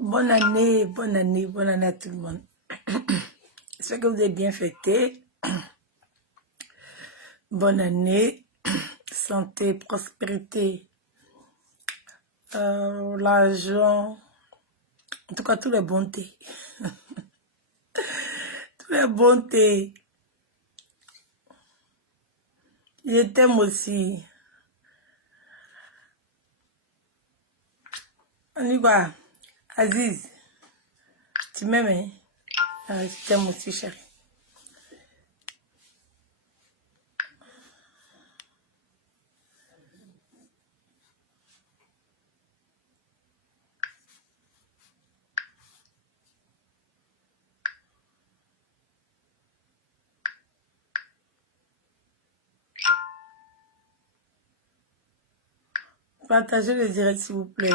Bonne année à tout le monde. J'espère que vous avez bien fêté. Bonne année, santé, prospérité, l'argent, en tout cas tous les bontés. Tous les bontés. Je t'aime aussi. On y va. Aziz, tu m'aimes, hein? Je t'aime aussi, chérie. Partagez le direct, s'il vous plaît.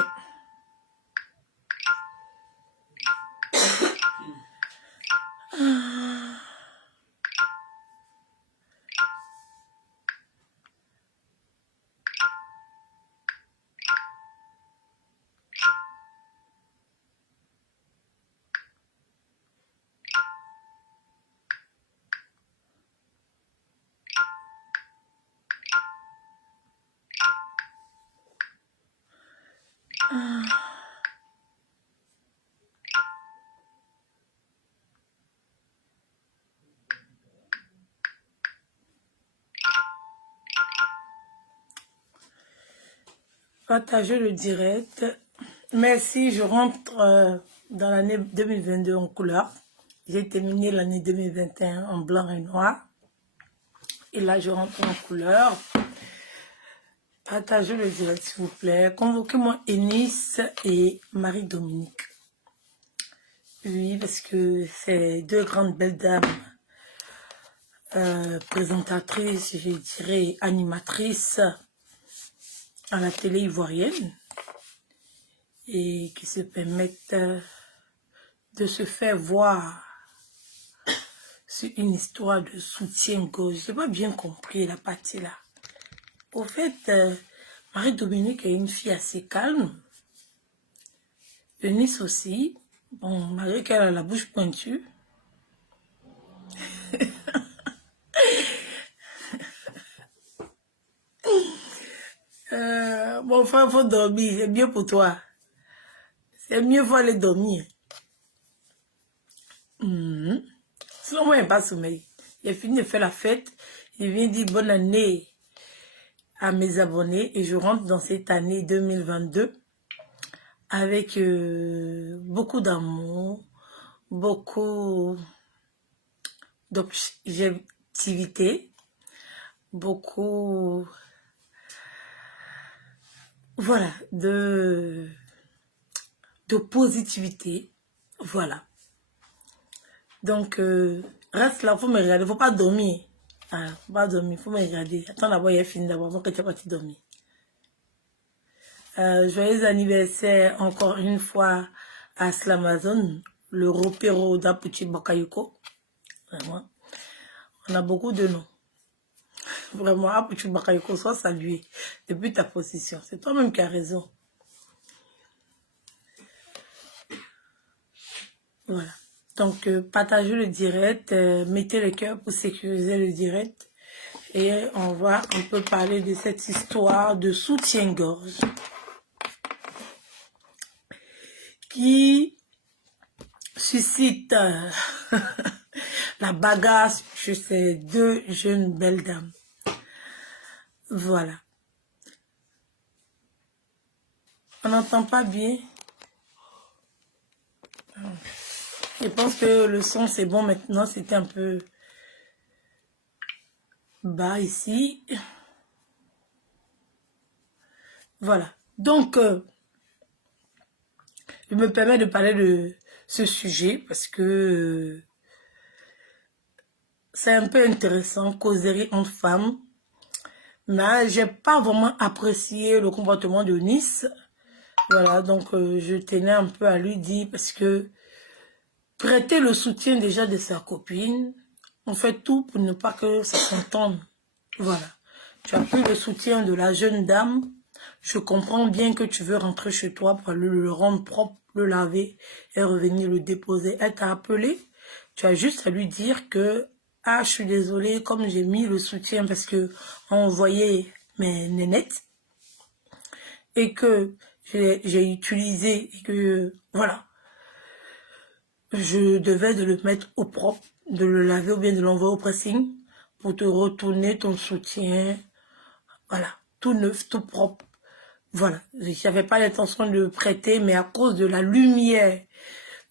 Partagez le direct. Merci, je rentre dans l'année 2022 en couleur. J'ai terminé l'année 2021 en blanc et noir. Et là, je rentre en couleur. Partagez le direct, s'il vous plaît. Convoquez-moi Eunice et Marie-Dominique. Oui, parce que c'est deux grandes belles dames, présentatrices, je dirais animatrices à la télé ivoirienne et qui se permettent de se faire voir sur une histoire de soutien-gorge. Je n'ai pas bien compris la partie là. Au fait, Marie-Dominique est une fille assez calme. Eunice aussi. Bon, malgré qu'elle a la bouche pointue. Bon, enfin, il faut dormir. C'est bien pour toi. C'est mieux, il faut aller dormir. Sinon, moi, il n'y a pas sommeil. J'ai fini de faire la fête. Je viens dire bonne année à mes abonnés. Et je rentre dans cette année 2022 avec beaucoup d'amour, beaucoup d'objectivité, beaucoup, voilà, de positivité, voilà. Donc, reste là, faut me regarder, faut pas dormir. Ah, faut pas dormir, faut me regarder. Attends d'abord, il est fini d'abord, avant que tu aies parti dormir. Joyeux anniversaire encore une fois à Slamazon, le ropero d'Apuchi Bakayoko. Vraiment. On a beaucoup de noms. Vraiment, Apuchi Bakayoko, sois salué depuis ta position. C'est toi-même qui as raison. Voilà. Donc, partagez le direct, mettez le cœur pour sécuriser le direct. Et on va un peu parler de cette histoire de soutien-gorge qui suscite la bagarre chez ces deux jeunes belles dames. Voilà. On n'entend pas bien. Je pense que le son c'est bon maintenant. C'était un peu bas ici. Voilà. Donc, je me permets de parler de ce sujet parce que c'est un peu intéressant, causerie entre femmes. Mais j'ai pas vraiment apprécié le comportement de Nice. Voilà, donc je tenais un peu à lui dire parce que prêter le soutien déjà de sa copine, on fait tout pour ne pas que ça s'entende. Voilà. Tu as pris le soutien de la jeune dame. Je comprends bien que tu veux rentrer chez toi pour le rendre propre, le laver et revenir le déposer. Elle t'a appelé, tu as juste à lui dire que « Ah, je suis désolée, comme j'ai mis le soutien parce que on voyait mes nénettes et que j'ai utilisé et que, voilà, je devais de le mettre au propre, de le laver ou bien de l'envoyer au pressing pour te retourner ton soutien, voilà, tout neuf, tout propre. Voilà, je n'avais pas l'intention de le prêter, mais à cause de la lumière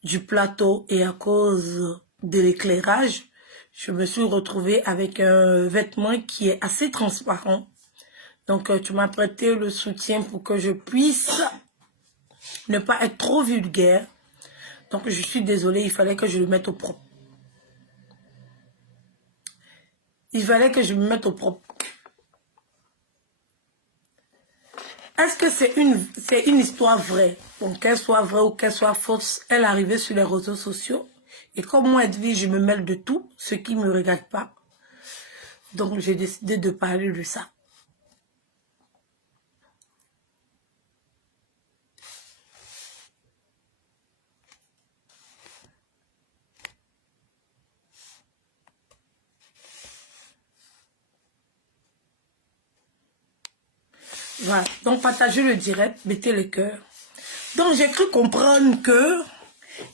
du plateau et à cause de l'éclairage, je me suis retrouvée avec un vêtement qui est assez transparent. Donc, tu m'as prêté le soutien pour que je puisse ne pas être trop vulgaire. Donc, je suis désolée, il fallait que je le mette au propre. Il fallait que je me mette au propre. Est-ce que c'est une histoire vraie? Donc, qu'elle soit vraie ou qu'elle soit fausse, elle arrivait sur les réseaux sociaux. Et comme moi, Edwige, je me mêle de tout, ce qui ne me regarde pas. Donc, j'ai décidé de parler de ça. Voilà. Donc, partagez le direct, mettez le cœur. Donc, j'ai cru comprendre que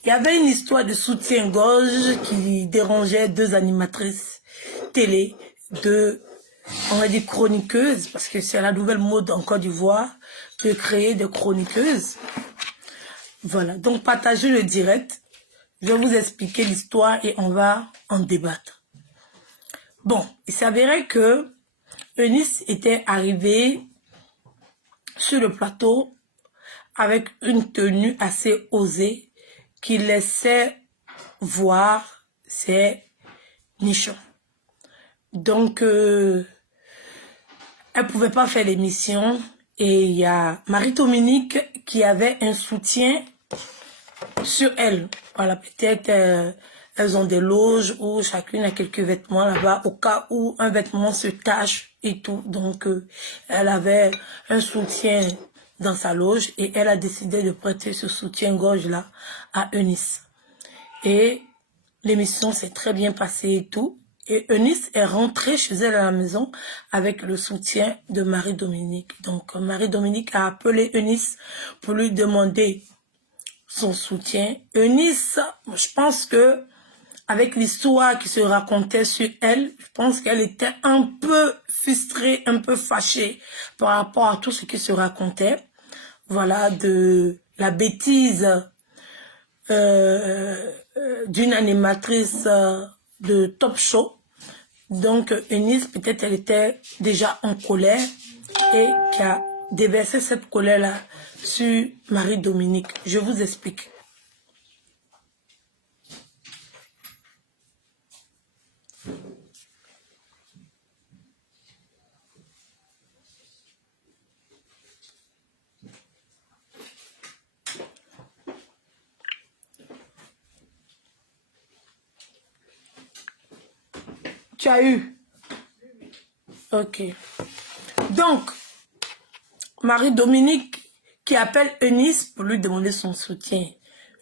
il y avait une histoire de soutien-gorge qui dérangeait deux animatrices télé, on va dire chroniqueuses, parce que c'est la nouvelle mode en Côte d'Ivoire de créer des chroniqueuses. Voilà, donc partagez le direct. Je vais vous expliquer l'histoire et on va en débattre. Bon, il s'avérait que Eunice était arrivée sur le plateau avec une tenue assez osée qui laissait voir ses nichons. Donc, elle pouvait pas faire l'émission et il y a Marie-Dominique qui avait un soutien sur elle. Voilà, peut-être elles ont des loges où chacune a quelques vêtements là-bas au cas où un vêtement se tache et tout. Donc, elle avait un soutien dans sa loge et elle a décidé de prêter ce soutien-gorge-là à Eunice. Et l'émission s'est très bien passée et tout. Et Eunice est rentrée chez elle à la maison avec le soutien de Marie-Dominique. Donc, Marie-Dominique a appelé Eunice pour lui demander son soutien. Eunice, je pense que avec l'histoire qui se racontait sur elle, je pense qu'elle était un peu frustrée, un peu fâchée par rapport à tout ce qui se racontait. Voilà, de la bêtise d'une animatrice de Top Show. Donc, Eunice, peut-être elle était déjà en colère et qui a déversé cette colère-là sur Marie-Dominique. Je vous explique. Tu as eu? Ok. Donc, Marie-Dominique qui appelle Eunice pour lui demander son soutien.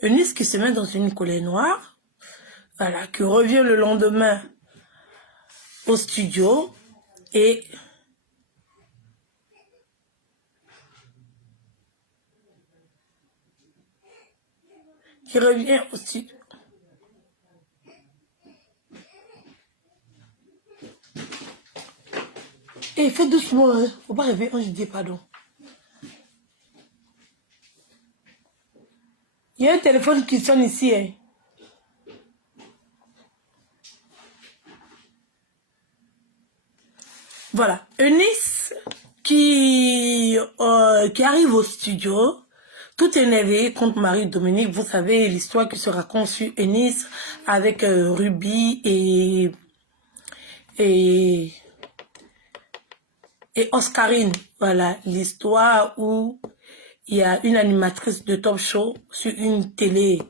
Eunice qui se met dans une colère noire, voilà, qui revient le lendemain au studio et qui revient au studio. Et fais doucement, hein. Faut pas rêver, je dis pardon. Il y a un téléphone qui sonne ici, hein. Voilà, Eunice qui arrive au studio, tout énervé contre Marie-Dominique. Vous savez l'histoire qui se raconte sur Eunice avec Ruby et Oscarine. Voilà, l'histoire où il y a une animatrice de Top Show sur une télé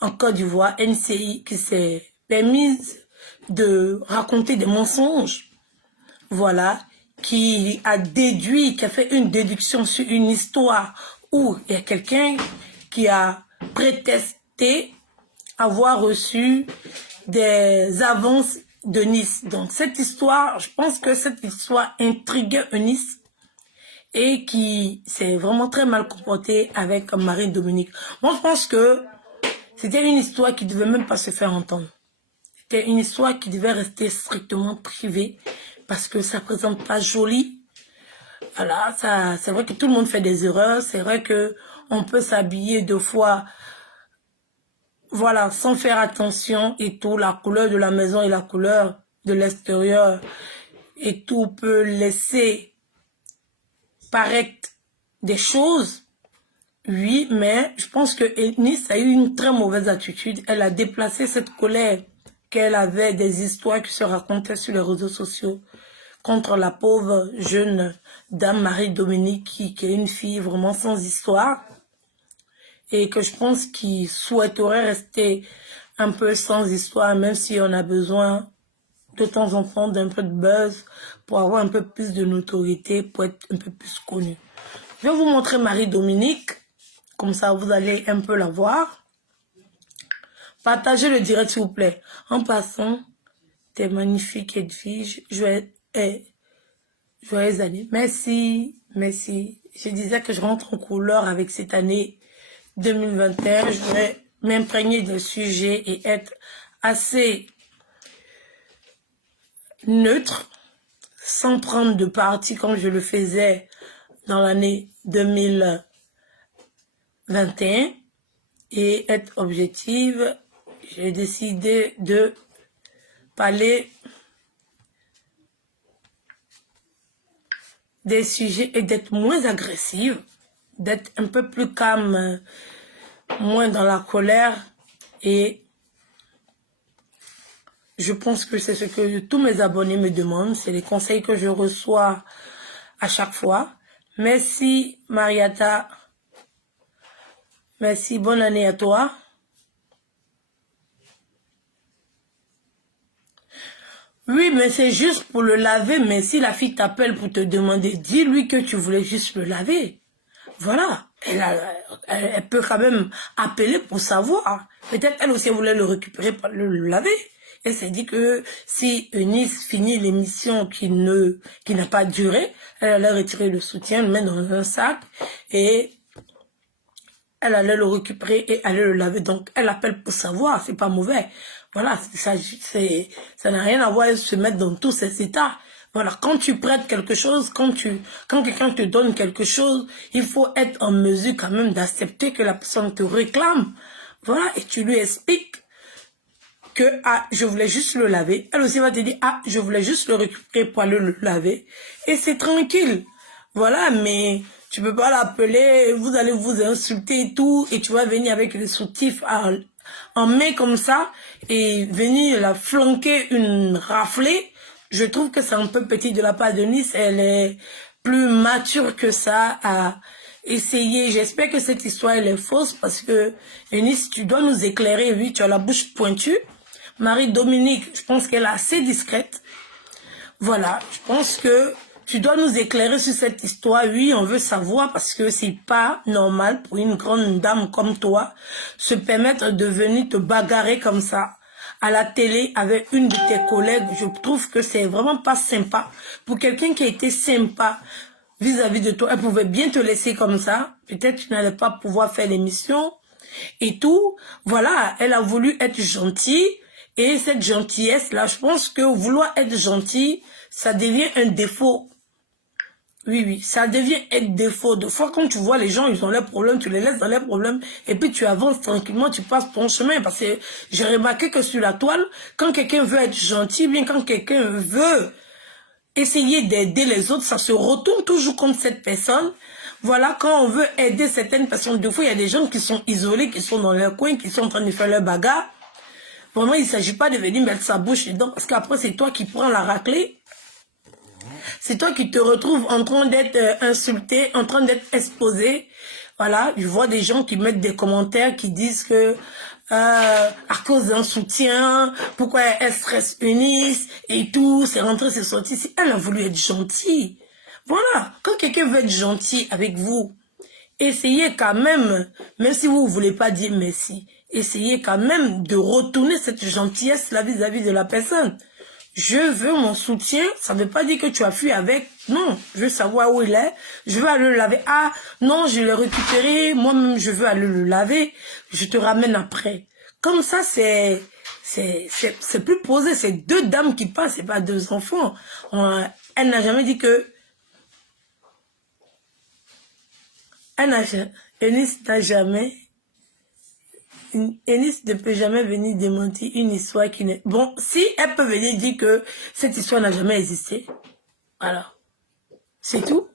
en Côte d'Ivoire, NCI, qui s'est permise de raconter des mensonges. Voilà, qui a fait une déduction sur une histoire où il y a quelqu'un qui a prétester avoir reçu des avances de Nice. Donc cette histoire, je pense que cette histoire intriguait Nice et qui s'est vraiment très mal comporté avec Marie-Dominique. Moi, je pense que c'était une histoire qui ne devait même pas se faire entendre. C'était une histoire qui devait rester strictement privée parce que ça ne présente pas joli. Voilà, c'est vrai que tout le monde fait des erreurs. C'est vrai que on peut s'habiller deux fois, voilà, sans faire attention et tout. La couleur de la maison et la couleur de l'extérieur et tout peut laisser paraître des choses. Oui, mais je pense que Nice a eu une très mauvaise attitude. Elle a déplacé cette colère qu'elle avait des histoires qui se racontaient sur les réseaux sociaux contre la pauvre jeune dame Marie-Dominique qui est une fille vraiment sans histoire et que je pense qu'il souhaiterait rester un peu sans histoire, même si on a besoin de temps en temps d'un peu de buzz pour avoir un peu plus de notoriété, pour être un peu plus connu. Je vais vous montrer Marie-Dominique, comme ça vous allez un peu la voir. Partagez le direct s'il vous plaît. En passant, t'es magnifique Edwige, joyeux année. Merci, merci. Je disais que je rentre en couleur avec cette année 2021. Je vais m'imprégner des sujets et être assez neutre, sans prendre de parti comme je le faisais dans l'année 2021 et être objective. J'ai décidé de parler des sujets et d'être moins agressive, d'être un peu plus calme, moins dans la colère et je pense que c'est ce que tous mes abonnés me demandent, c'est les conseils que je reçois à chaque fois. Merci Mariata, merci, bonne année à toi. Oui, mais c'est juste pour le laver, mais si la fille t'appelle pour te demander, dis-lui que tu voulais juste le laver. Voilà, elle peut quand même appeler pour savoir. Peut-être elle aussi voulait le récupérer pour le laver. Elle s'est dit que si Eunice finit l'émission qui n'a pas duré, elle allait retirer le soutien, le mettre dans un sac et elle allait le récupérer et aller le laver. Donc elle appelle pour savoir, c'est pas mauvais. Voilà, ça n'a rien à voir de se mettre dans tous ces états. Voilà, quand tu prêtes quelque chose, quand quelqu'un te donne quelque chose, il faut être en mesure quand même d'accepter que la personne te réclame. Voilà, et tu lui expliques que je voulais juste le laver. Elle aussi va te dire je voulais juste le récupérer pour aller le laver. Et c'est tranquille. Voilà, mais tu peux pas l'appeler, vous allez vous insulter et tout, et tu vas venir avec les soutifs en main comme ça, et venir la flanquer une raflée. Je trouve que c'est un peu petit de la part de Nice. Elle est plus mature que ça à essayer. J'espère que cette histoire elle est fausse parce que Nice, tu dois nous éclairer. Oui, tu as la bouche pointue. Marie-Dominique, je pense qu'elle est assez discrète. Voilà, je pense que tu dois nous éclairer sur cette histoire. Oui, on veut savoir parce que c'est pas normal pour une grande dame comme toi se permettre de venir te bagarrer comme ça à la télé avec une de tes collègues. Je trouve que c'est vraiment pas sympa. Pour quelqu'un qui a été sympa vis-à-vis de toi, elle pouvait bien te laisser comme ça. Peut-être tu n'allais pas pouvoir faire l'émission et tout. Voilà, elle a voulu être gentille. Et cette gentillesse-là, je pense que vouloir être gentil, ça devient un défaut. Oui, oui, ça devient un défaut. De fois, quand tu vois les gens, ils ont leurs problèmes, tu les laisses dans leurs problèmes, et puis tu avances tranquillement, tu passes ton chemin. Parce que j'ai remarqué que sur la toile, quand quelqu'un veut être gentil, bien quand quelqu'un veut essayer d'aider les autres, ça se retourne toujours contre cette personne. Voilà, quand on veut aider certaines personnes, des fois, il y a des gens qui sont isolés, qui sont dans leur coin, qui sont en train de faire leur bagarre. Vraiment, il ne s'agit pas de venir mettre sa bouche dedans parce qu'après, c'est toi qui prends la raclée. C'est toi qui te retrouves en train d'être insulté, en train d'être exposé. Voilà, je vois des gens qui mettent des commentaires qui disent que à cause d'un soutien, pourquoi elle stresse Eunice et tout, c'est rentré, c'est sorti. Si elle a voulu être gentille. Voilà, quand quelqu'un veut être gentil avec vous, essayez quand même si vous ne voulez pas dire merci, essayez quand même de retourner cette gentillesse-là vis-à-vis de la personne. Je veux mon soutien, ça ne veut pas dire que tu as fui avec. Non, je veux savoir où il est. Je veux aller le laver. Ah, non, je l'ai récupéré. Moi-même, je veux aller le laver. Je te ramène après. Comme ça, c'est plus posé. C'est deux dames qui passent, c'est pas deux enfants. Elle n'a jamais dit que... Eunice n'a jamais... Eunice ne peut jamais venir démentir une histoire qui n'est... Bon, si elle peut venir dire que cette histoire n'a jamais existé, alors, c'est tout.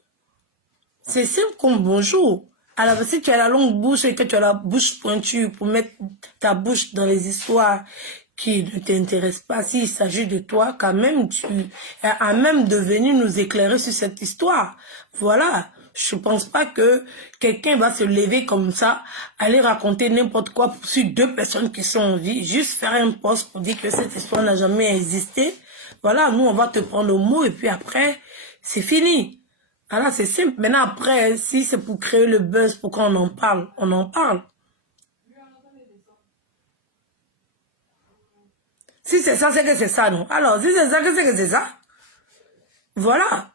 C'est simple comme bonjour. Alors, si tu as la longue bouche et que tu as la bouche pointue pour mettre ta bouche dans les histoires qui ne t'intéressent pas, s'il s'agit de toi, quand même, tu es à même de venir nous éclairer sur cette histoire. Voilà. Je pense pas que quelqu'un va se lever comme ça, aller raconter n'importe quoi sur deux personnes qui sont en vie, juste faire un post pour dire que cette histoire n'a jamais existé. Voilà, nous, on va te prendre au mot et puis après, c'est fini. Voilà, c'est simple. Maintenant, après, si c'est pour créer le buzz, pour qu'on en parle, on en parle. Si c'est ça, c'est que c'est ça, non? Alors, si c'est ça, c'est que c'est ça. Voilà.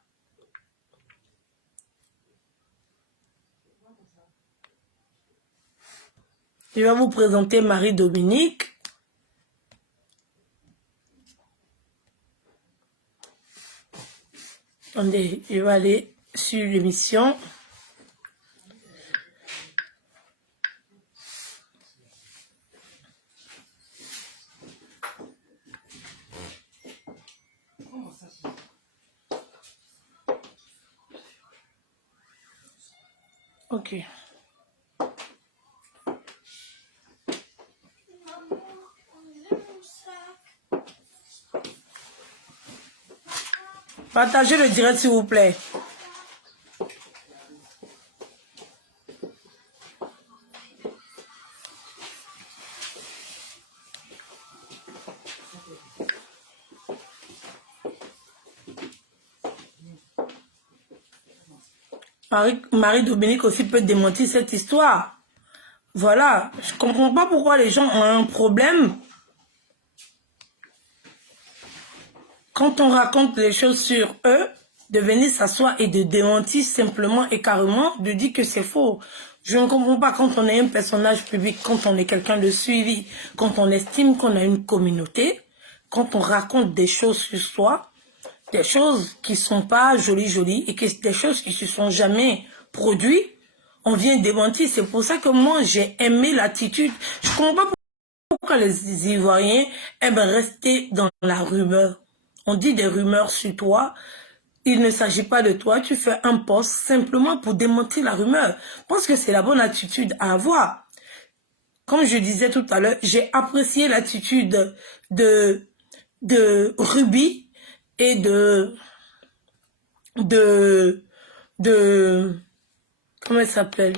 Je vais vous présenter Marie-Dominique. Attendez, je vais aller sur l'émission. Ok. Partagez le direct, s'il vous plaît. Marie-Dominique aussi peut démentir cette histoire. Voilà. Je ne comprends pas pourquoi les gens ont un problème quand on raconte les choses sur eux, de venir s'asseoir et de démentir simplement et carrément, de dire que c'est faux. Je ne comprends pas quand on est un personnage public, quand on est quelqu'un de suivi, quand on estime qu'on a une communauté, quand on raconte des choses sur soi, des choses qui sont pas jolies et que des choses qui se sont jamais produites, on vient démentir. C'est pour ça que moi, j'ai aimé l'attitude. Je comprends pas pourquoi les Ivoiriens aiment rester dans la rumeur. On dit des rumeurs sur toi. Il ne s'agit pas de toi. Tu fais un post simplement pour démentir la rumeur. Je pense que c'est la bonne attitude à avoir. Comme je disais tout à l'heure, j'ai apprécié l'attitude de Ruby et comment elle s'appelle,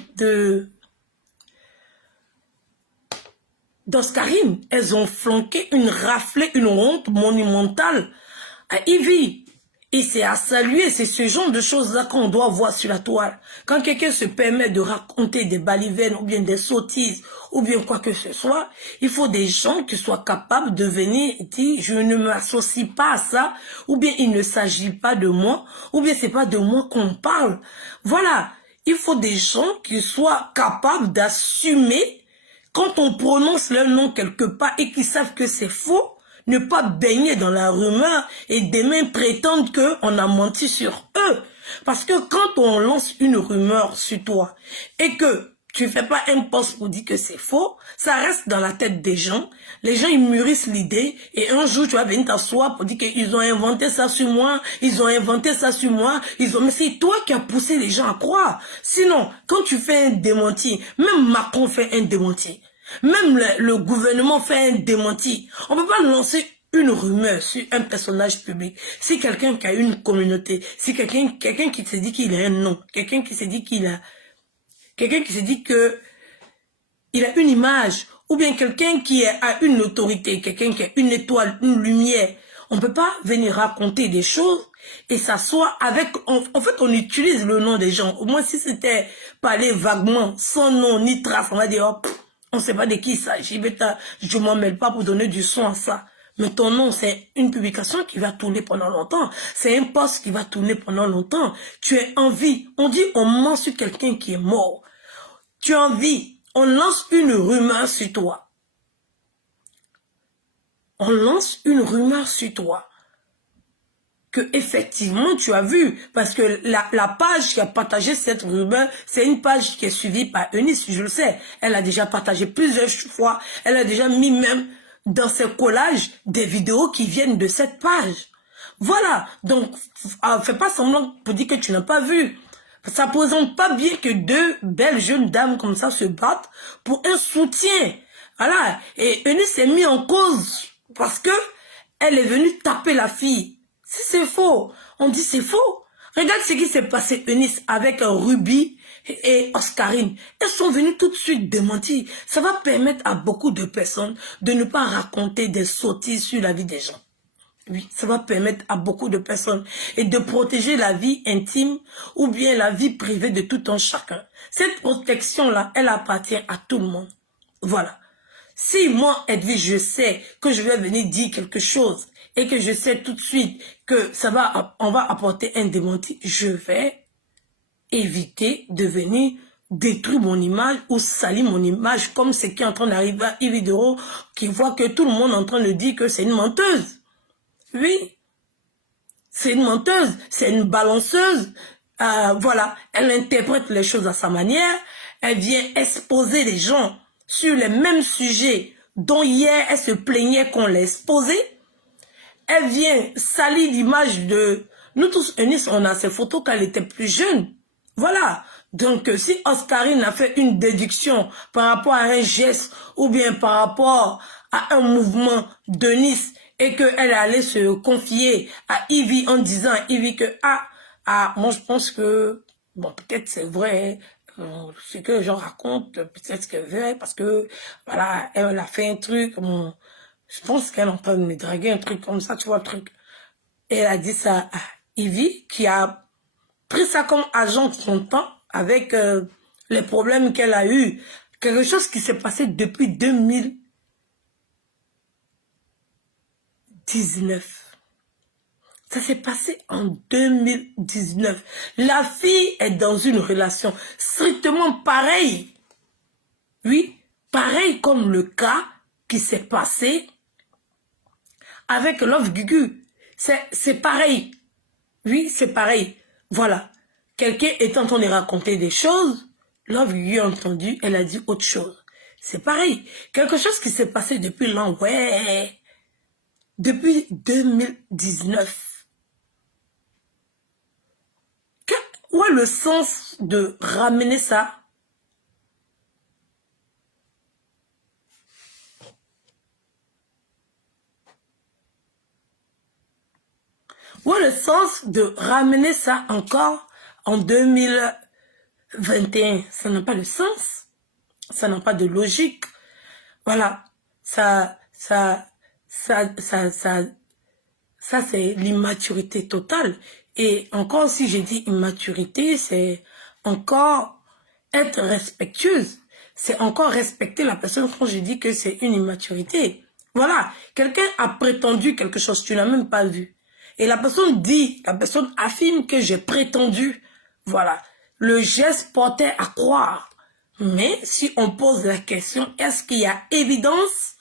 d'Oscarine. Elles ont flanqué une raflée, une honte monumentale à Ivy. Et c'est à saluer, c'est ce genre de choses-là qu'on doit voir sur la toile. Quand quelqu'un se permet de raconter des balivernes ou bien des sottises ou bien quoi que ce soit, il faut des gens qui soient capables de venir dire je ne m'associe pas à ça, ou bien il ne s'agit pas de moi, ou bien c'est pas de moi qu'on parle. Voilà, il faut des gens qui soient capables d'assumer quand on prononce leur nom quelque part et qui savent que c'est faux. Ne pas baigner dans la rumeur et demain prétendre qu'on a menti sur eux. Parce que quand on lance une rumeur sur toi et que tu fais pas un post pour dire que c'est faux, ça reste dans la tête des gens. Les gens, ils mûrissent l'idée et un jour, tu vas venir t'asseoir pour dire qu'ils ont inventé ça sur moi, ils ont inventé ça sur moi, Mais c'est toi qui as poussé les gens à croire. Sinon, quand tu fais un démenti, même Macron fait un démenti. Même le gouvernement fait un démenti. On ne peut pas lancer une rumeur sur un personnage public. Si quelqu'un qui a une communauté, si quelqu'un qui se dit qu'il a un nom, quelqu'un qui se dit qu'il a une image, ou bien quelqu'un qui a une autorité, quelqu'un qui a une étoile, une lumière, On ne peut pas venir raconter des choses et s'asseoir avec... En fait, on utilise le nom des gens. Au moins, si c'était parler vaguement, sans nom ni trace, on va dire, oh, on ne sait pas de qui il s'agit. Je ne m'en mêle pas pour donner du son à ça. Mais ton nom, c'est une publication qui va tourner pendant longtemps. C'est un post qui va tourner pendant longtemps. Tu es en vie. On dit, on ment sur quelqu'un qui est mort. Tu es en vie. On lance une rumeur sur toi. On lance une rumeur sur toi. Que effectivement tu as vu. Parce que la page qui a partagé cette rumeur, c'est une page qui est suivie par Eunice, je le sais. Elle a déjà partagé plusieurs fois. Elle a déjà mis même dans ses collages des vidéos qui viennent de cette page. Voilà. Donc, fais pas semblant pour dire que tu n'as pas vu. Ça ne présente pas bien que deux belles jeunes dames comme ça se battent pour un soutien. Voilà. Et Eunice s'est mis en cause parce que elle est venue taper la fille. Si c'est faux, on dit c'est faux. Regarde ce qui s'est passé, Eunice, avec Ruby et Oscarine. Elles sont venues tout de suite démentir. Ça va permettre à beaucoup de personnes de ne pas raconter des sottises sur la vie des gens. Oui, ça va permettre à beaucoup de personnes et de protéger la vie intime ou bien la vie privée de tout un chacun. Cette protection-là, elle appartient à tout le monde. Voilà. Si moi, Edwige, je sais que je vais venir dire quelque chose et que je sais tout de suite que on va apporter un démenti, je vais éviter de venir détruire mon image ou salir mon image comme ce qui est en train d'arriver à Yves Dero qui voit que tout le monde est en train de dire que c'est une menteuse. Oui, c'est une menteuse, c'est une balanceuse. Voilà, elle interprète les choses à sa manière. Elle vient exposer les gens sur les mêmes sujets dont hier elle se plaignait qu'on l'a exposé. Elle vient salir l'image de... Nous tous, Eunice, on a ces photos quand elle était plus jeune. Voilà. Donc, si Oscarine a fait une déduction par rapport à un geste ou bien par rapport à un mouvement d'Eunice et qu'elle allait se confier à Ivy en disant à Ivy que, moi je pense que, bon, peut-être c'est vrai, ce que les gens racontent, peut-être c'est vrai, parce que, voilà, elle a fait un truc, bon, je pense qu'elle est en train de me draguer, un truc comme ça, tu vois, le truc. Et elle a dit ça à Ivy, qui a pris ça comme agent de son temps, avec les problèmes qu'elle a eu, quelque chose qui s'est passé depuis 2019. Ça s'est passé en 2019. La fille est dans une relation strictement pareille. Oui, pareil comme le cas qui s'est passé avec Love Gugu. C'est pareil. Oui, c'est pareil. Voilà. Quelqu'un est en train de raconter des choses. Love Gugu a entendu, elle a dit autre chose. C'est pareil. Quelque chose qui s'est passé depuis l'an, ouais. Depuis 2019. Où est le sens de ramener ça? Où est le sens de ramener ça encore en 2021? Ça n'a pas de sens. Ça n'a pas de logique. Voilà. Ça c'est l'immaturité totale. Et encore, si j'ai dit immaturité, c'est encore être respectueuse. C'est encore respecter la personne quand je dis que c'est une immaturité. Voilà. Quelqu'un a prétendu quelque chose, tu n'as même pas vu. Et la personne dit, la personne affirme que j'ai prétendu. Voilà. Le geste portait à croire. Mais si on pose la question, est-ce qu'il y a évidence?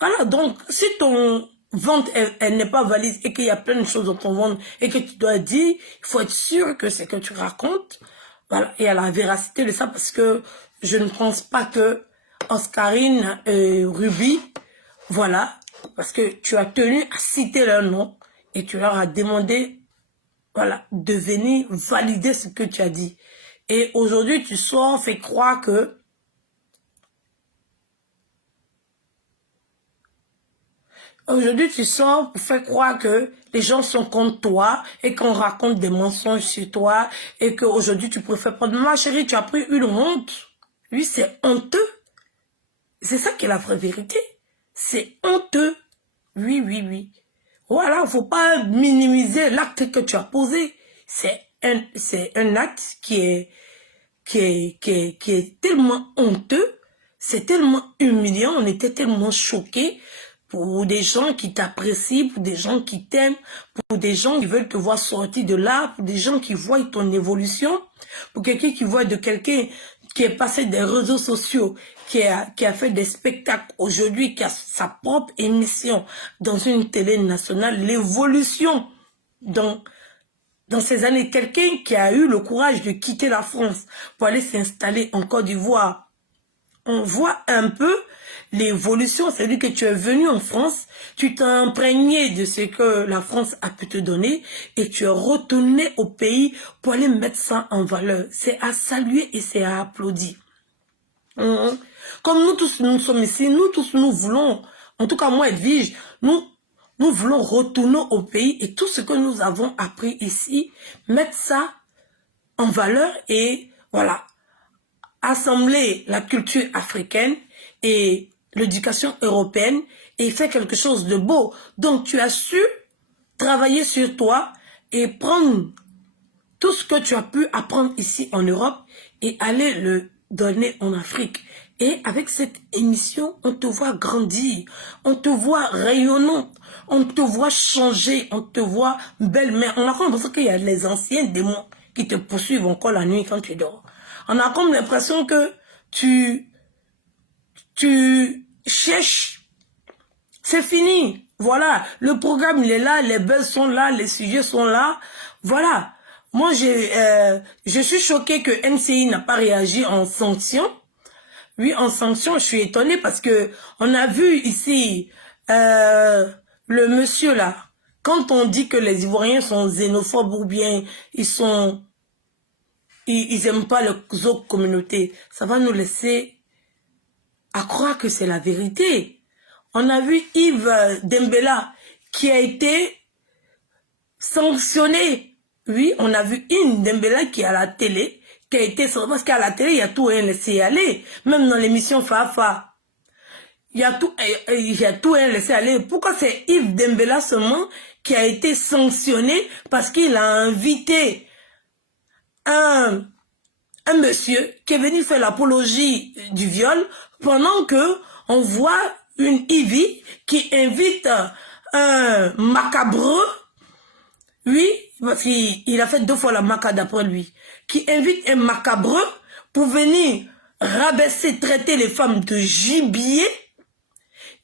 Voilà. Donc, si ton vente, elle n'est pas valide et qu'il y a plein de choses dans ton ventre et que tu dois dire, il faut être sûr que c'est que tu racontes. Voilà. Et à la véracité de ça, parce que je ne pense pas que Oscarine et Ruby, voilà, parce que tu as tenu à citer leur nom et tu leur as demandé, voilà, de venir valider ce que tu as dit. Et aujourd'hui, tu sors, fais croire que aujourd'hui, tu sors pour faire croire que les gens sont contre toi et qu'on raconte des mensonges sur toi et qu'aujourd'hui, tu préfères prendre... Ma chérie, tu as pris une honte. Oui, c'est honteux. C'est ça qui est la vraie vérité. C'est honteux. Oui, oui, oui. Voilà, faut pas minimiser l'acte que tu as posé. C'est un acte qui est tellement honteux, c'est tellement humiliant, on était tellement choqués pour des gens qui t'apprécient, pour des gens qui t'aiment, pour des gens qui veulent te voir sortir de là, pour des gens qui voient ton évolution, pour quelqu'un qui voit de quelqu'un qui est passé des réseaux sociaux, qui a fait des spectacles aujourd'hui, qui a sa propre émission dans une télé nationale, l'évolution dans ces années, quelqu'un qui a eu le courage de quitter la France pour aller s'installer en Côte d'Ivoire, on voit un peu l'évolution. C'est-à-dire que tu es venu en France, tu t'es imprégné de ce que la France a pu te donner et tu es retourné au pays pour aller mettre ça en valeur. C'est à saluer et c'est à applaudir. Comme nous tous, nous sommes ici, nous tous, nous voulons, en tout cas moi Edwige, nous voulons retourner au pays et tout ce que nous avons appris ici, mettre ça en valeur et voilà, assembler la culture africaine et l'éducation européenne et faire quelque chose de beau. Donc tu as su travailler sur toi et prendre tout ce que tu as pu apprendre ici en Europe et aller le donner en Afrique. Et avec cette émission, on te voit grandir, on te voit rayonnante, on te voit changer, on te voit belle mère. On a comme l'impression qu'il y a les anciens démons qui te poursuivent encore la nuit quand tu dors. On a comme l'impression que tu cherches. C'est fini. Voilà, le programme il est là, les buzz sont là, les sujets sont là. Voilà. Moi, je suis choquée que MCI n'a pas réagi en sanction. Oui, en sanction, je suis étonnée parce que on a vu ici le monsieur là. Quand on dit que les Ivoiriens sont xénophobes ou bien ils aiment pas les autres communautés, ça va nous laisser à croire que c'est la vérité. On a vu Yves Dembélé qui a été sanctionné. Oui, on a vu Yves Dembélé qui est à la télé, qui a été sanctionné. Parce qu'à la télé, il y a tout un laissé aller. Même dans l'émission Fafa, il y a tout un laissé aller. Pourquoi c'est Yves Dembélé seulement qui a été sanctionné parce qu'il a invité un monsieur qui est venu faire l'apologie du viol pendant que on voit une Ivy qui invite un macabreux, oui, parce qu'il a fait 2 fois la maca d'après lui, qui invite un macabreux pour venir rabaisser, traiter les femmes de gibier,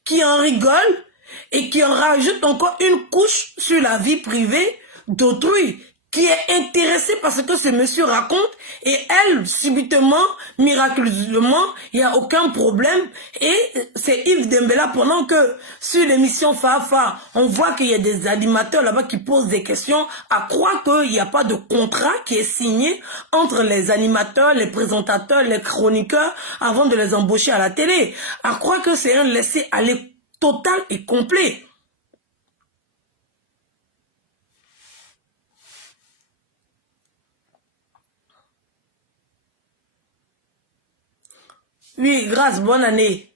qui en rigole et qui en rajoute encore une couche sur la vie privée d'autrui, qui est intéressée par ce que ce monsieur raconte, et elle, subitement, miraculeusement, il n'y a aucun problème, et c'est Yves Dembélé, pendant que sur l'émission Fafa, on voit qu'il y a des animateurs là-bas qui posent des questions, à croire qu'il n'y a pas de contrat qui est signé entre les animateurs, les présentateurs, les chroniqueurs, avant de les embaucher à la télé, à croire que c'est un laisser-aller total et complet. Oui, grâce, bonne année.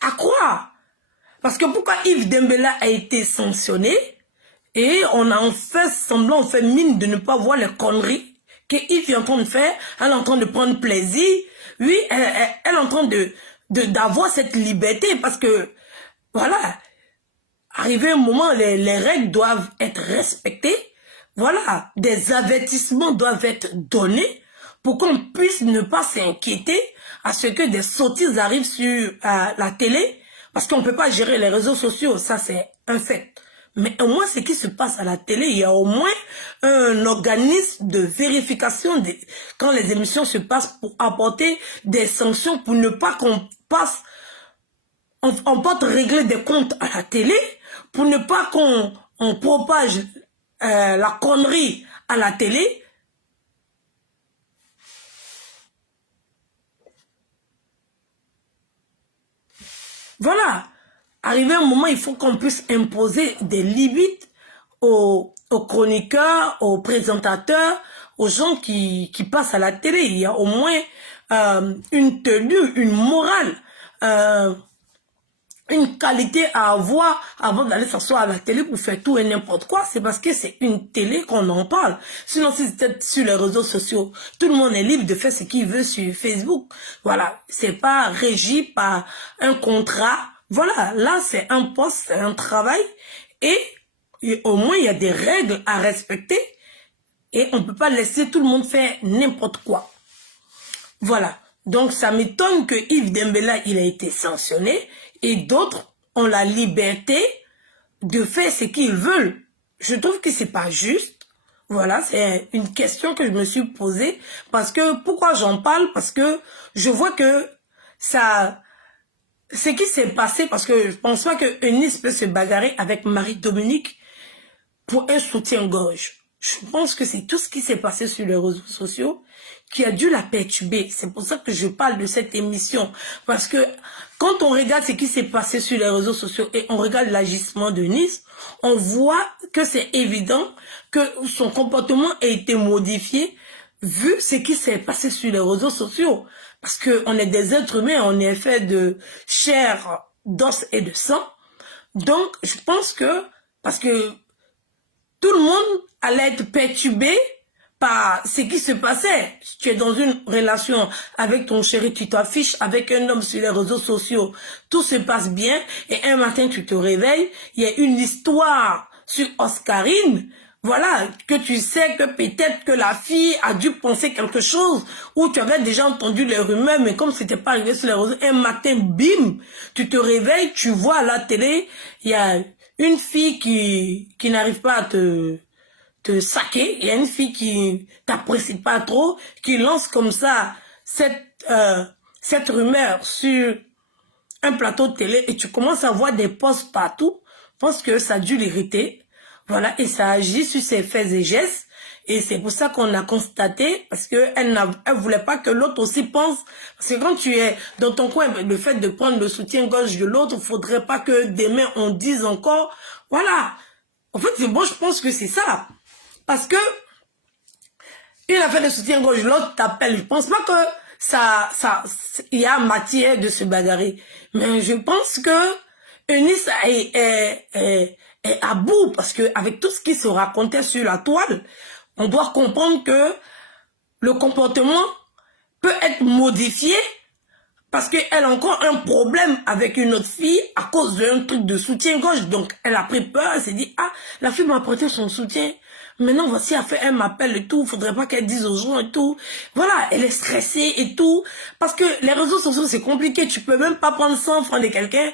À quoi? Parce que pourquoi Yves Dembélé a été sanctionné et on a fait semblant, on fait mine de ne pas voir les conneries que Yves est en train de faire, elle est en train de prendre plaisir. Oui, elle est en train d'avoir cette liberté parce que, voilà, arrivé un moment, les règles doivent être respectées. Voilà, des avertissements doivent être donnés pour qu'on puisse ne pas s'inquiéter à ce que des sottises arrivent sur la télé, parce qu'on ne peut pas gérer les réseaux sociaux, ça c'est un fait. Mais au moins, ce qui se passe à la télé, il y a au moins un organisme de vérification quand les émissions se passent pour apporter des sanctions pour ne pas qu'on passe, on peut régler des comptes à la télé, pour ne pas qu'on propage la connerie à la télé. Voilà, arrivé un moment, il faut qu'on puisse imposer des limites aux chroniqueurs, aux présentateurs, aux gens qui passent à la télé. Il y a au moins une tenue, une morale. une qualité à avoir avant d'aller s'asseoir à la télé pour faire tout et n'importe quoi, c'est parce que c'est une télé qu'on en parle. Sinon, si c'était sur les réseaux sociaux, tout le monde est libre de faire ce qu'il veut sur Facebook. Voilà, c'est pas régi par un contrat. Voilà, là, c'est un poste, c'est un travail et au moins, il y a des règles à respecter et on peut pas laisser tout le monde faire n'importe quoi. Voilà. Donc, ça m'étonne que Yves Dembélé, il a été sanctionné et d'autres ont la liberté de faire ce qu'ils veulent. Je trouve que c'est pas juste. Voilà, c'est une question que je me suis posée. Parce que, pourquoi j'en parle? Parce que je vois que ça... Ce qui s'est passé, parce que je pense pas que Eunice peut se bagarrer avec Marie-Dominique pour un soutien-gorge. Je pense que c'est tout ce qui s'est passé sur les réseaux sociaux qui a dû la perturber. C'est pour ça que je parle de cette émission. Parce que quand on regarde ce qui s'est passé sur les réseaux sociaux et on regarde l'agissement de Nice, on voit que c'est évident que son comportement a été modifié vu ce qui s'est passé sur les réseaux sociaux. Parce qu'on est des êtres humains, on est fait de chair, d'os et de sang. Donc, je pense que, parce que tout le monde allait être perturbé par ce qui se passait. Si tu es dans une relation avec ton chéri, tu t'affiches avec un homme sur les réseaux sociaux, tout se passe bien, et un matin tu te réveilles, il y a une histoire sur Oscarine, voilà, que tu sais que peut-être que la fille a dû penser quelque chose, ou tu avais déjà entendu les rumeurs, mais comme c'était pas arrivé sur les réseaux, un matin, bim, tu te réveilles, tu vois à la télé, il y a une fille qui n'arrive pas à te saquer, il y a une fille qui t'apprécie pas trop, qui lance comme ça cette rumeur sur un plateau de télé et tu commences à voir des posts partout. Je pense que ça a dû l'irriter. Voilà, et ça agit sur ses faits et gestes. Et c'est pour ça qu'on a constaté, parce qu'elle elle voulait pas que l'autre aussi pense. Parce que quand tu es dans ton coin, le fait de prendre le soutien-gorge de l'autre, il faudrait pas que demain on dise encore, voilà. En fait, moi je pense que c'est ça. Parce que une affaire de soutien-gorge, l'autre t'appelle. Je pense pas que il y a matière de se bagarrer. Mais je pense que Eunice est à bout parce que avec tout ce qui se racontait sur la toile, on doit comprendre que le comportement peut être modifié parce qu'elle a encore un problème avec une autre fille à cause d'un truc de soutien-gorge. Donc, elle a pris peur, elle s'est dit, ah, la fille m'a apporté son soutien. Maintenant, voici, elle fait un m'appelle et tout. Faudrait pas qu'elle dise aux gens et tout. Voilà, elle est stressée et tout. Parce que les réseaux sociaux, c'est compliqué. Tu peux même pas prendre 100 francs de quelqu'un.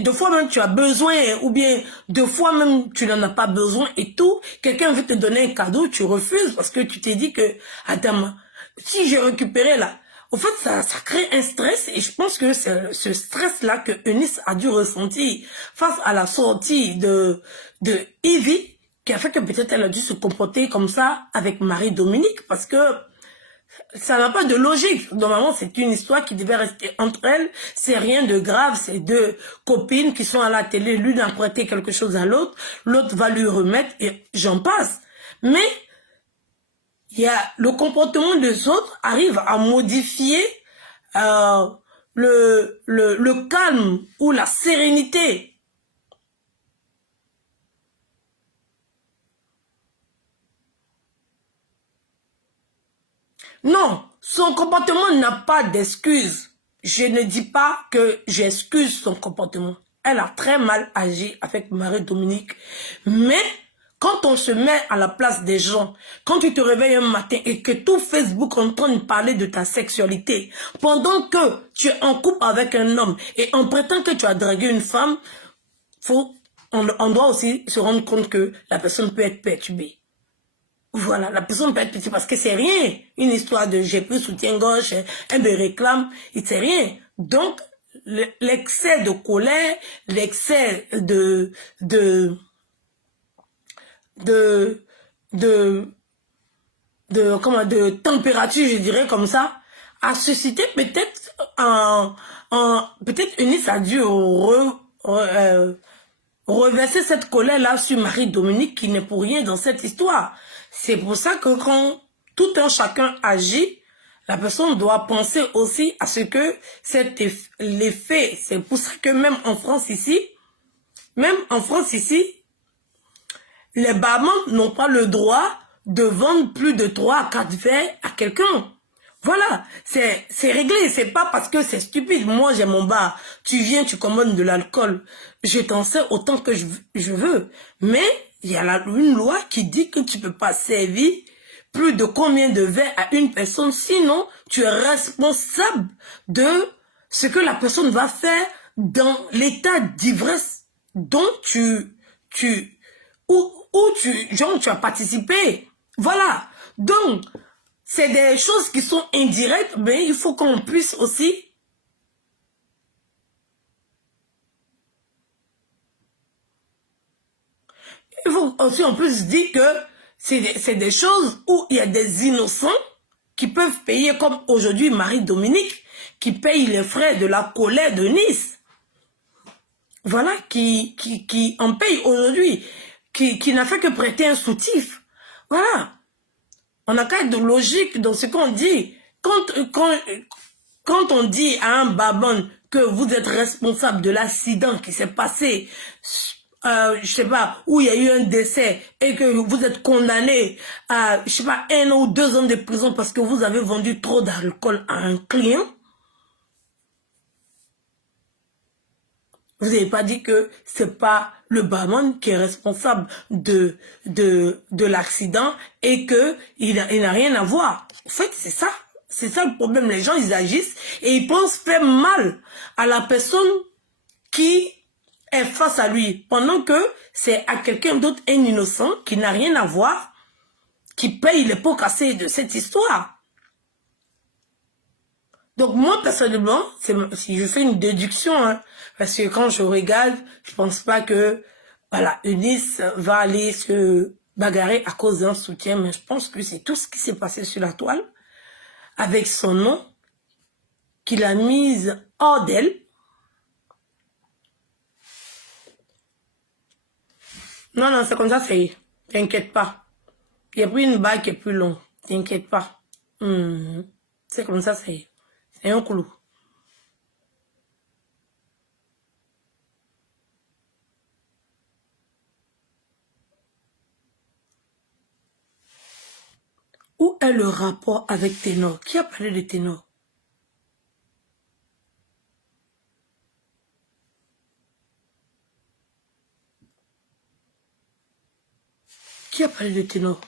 Deux fois même tu as besoin, ou bien deux fois même tu n'en as pas besoin et tout. Quelqu'un veut te donner un cadeau, tu refuses parce que tu t'es dit que, attends, si j'ai récupéré là, au fait, ça crée un stress et je pense que c'est ce stress-là que Eunice a dû ressentir face à la sortie de Evie qui a fait que peut-être elle a dû se comporter comme ça avec Marie-Dominique parce que ça n'a pas de logique. Normalement, c'est une histoire qui devait rester entre elles. C'est rien de grave. C'est deux copines qui sont à la télé. L'une a prêté quelque chose à l'autre. L'autre va lui remettre et j'en passe. Mais il y a le comportement des autres arrive à modifier le calme ou la sérénité. Non, son comportement n'a pas d'excuse. Je ne dis pas que j'excuse son comportement. Elle a très mal agi avec Marie-Dominique. Mais quand on se met à la place des gens, quand tu te réveilles un matin et que tout Facebook est en train de parler de ta sexualité, pendant que tu es en couple avec un homme et on prétend que tu as dragué une femme, on doit aussi se rendre compte que la personne peut être perturbée. Voilà, la personne peut être petite parce que c'est rien. Une histoire de j'ai pris soutien-gorge, elle me réclame, c'est rien. Donc, l'excès de colère, l'excès de de température, je dirais comme ça, a suscité peut-être peut-être Eunice a dû reverser cette colère-là sur Marie-Dominique qui n'est pour rien dans cette histoire. C'est pour ça que quand tout un chacun agit, la personne doit penser aussi à ce que l'effet, c'est pour ça que même en France ici, les barman n'ont pas le droit de vendre plus de 3 à 4 verres à quelqu'un. Voilà, c'est réglé, c'est pas parce que c'est stupide. Moi, j'ai mon bar, tu viens, tu commandes de l'alcool, je t'en sers autant que je veux. Mais il y a une loi qui dit que tu peux pas servir plus de combien de verres à une personne, sinon tu es responsable de ce que la personne va faire dans l'état d'ivresse dont tu as participé. Voilà. Donc, c'est des choses qui sont indirectes, mais il faut qu'on puisse aussi on puisse dire que c'est des choses où il y a des innocents qui peuvent payer, comme aujourd'hui Marie-Dominique, qui paye les frais de la colère de Nice. Voilà, qui en paye aujourd'hui, qui n'a fait que prêter un soutif. Voilà. On n'a qu'à être logique dans ce qu'on dit. Quand on dit à un babon que vous êtes responsable de l'accident qui s'est passé, je sais pas, où il y a eu un décès et que vous êtes condamné à, je sais pas, 1 ou 2 ans de prison parce que vous avez vendu trop d'alcool à un client, vous n'avez pas dit que c'est pas le barman qui est responsable de l'accident et que il n'a rien à voir. En fait, c'est ça. C'est ça le problème. Les gens, ils agissent et ils pensent faire mal à la personne qui est face à lui. Pendant que c'est à quelqu'un d'autre, un innocent, qui n'a rien à voir, qui paye les pots cassés de cette histoire. Donc moi, personnellement, si je fais une déduction, hein, parce que quand je regarde, je pense pas que, voilà, Eunice va aller se bagarrer à cause d'un soutien, mais je pense que c'est tout ce qui s'est passé sur la toile, avec son nom, qu'il a mise hors d'elle. Non, non, c'est comme ça, c'est, t'inquiète pas. Il y a pris une bague qui est plus longue, t'inquiète pas. C'est comme ça, c'est un clou. Où est le rapport avec Ténor? Qui a parlé de Ténor? Qui a parlé de Ténor?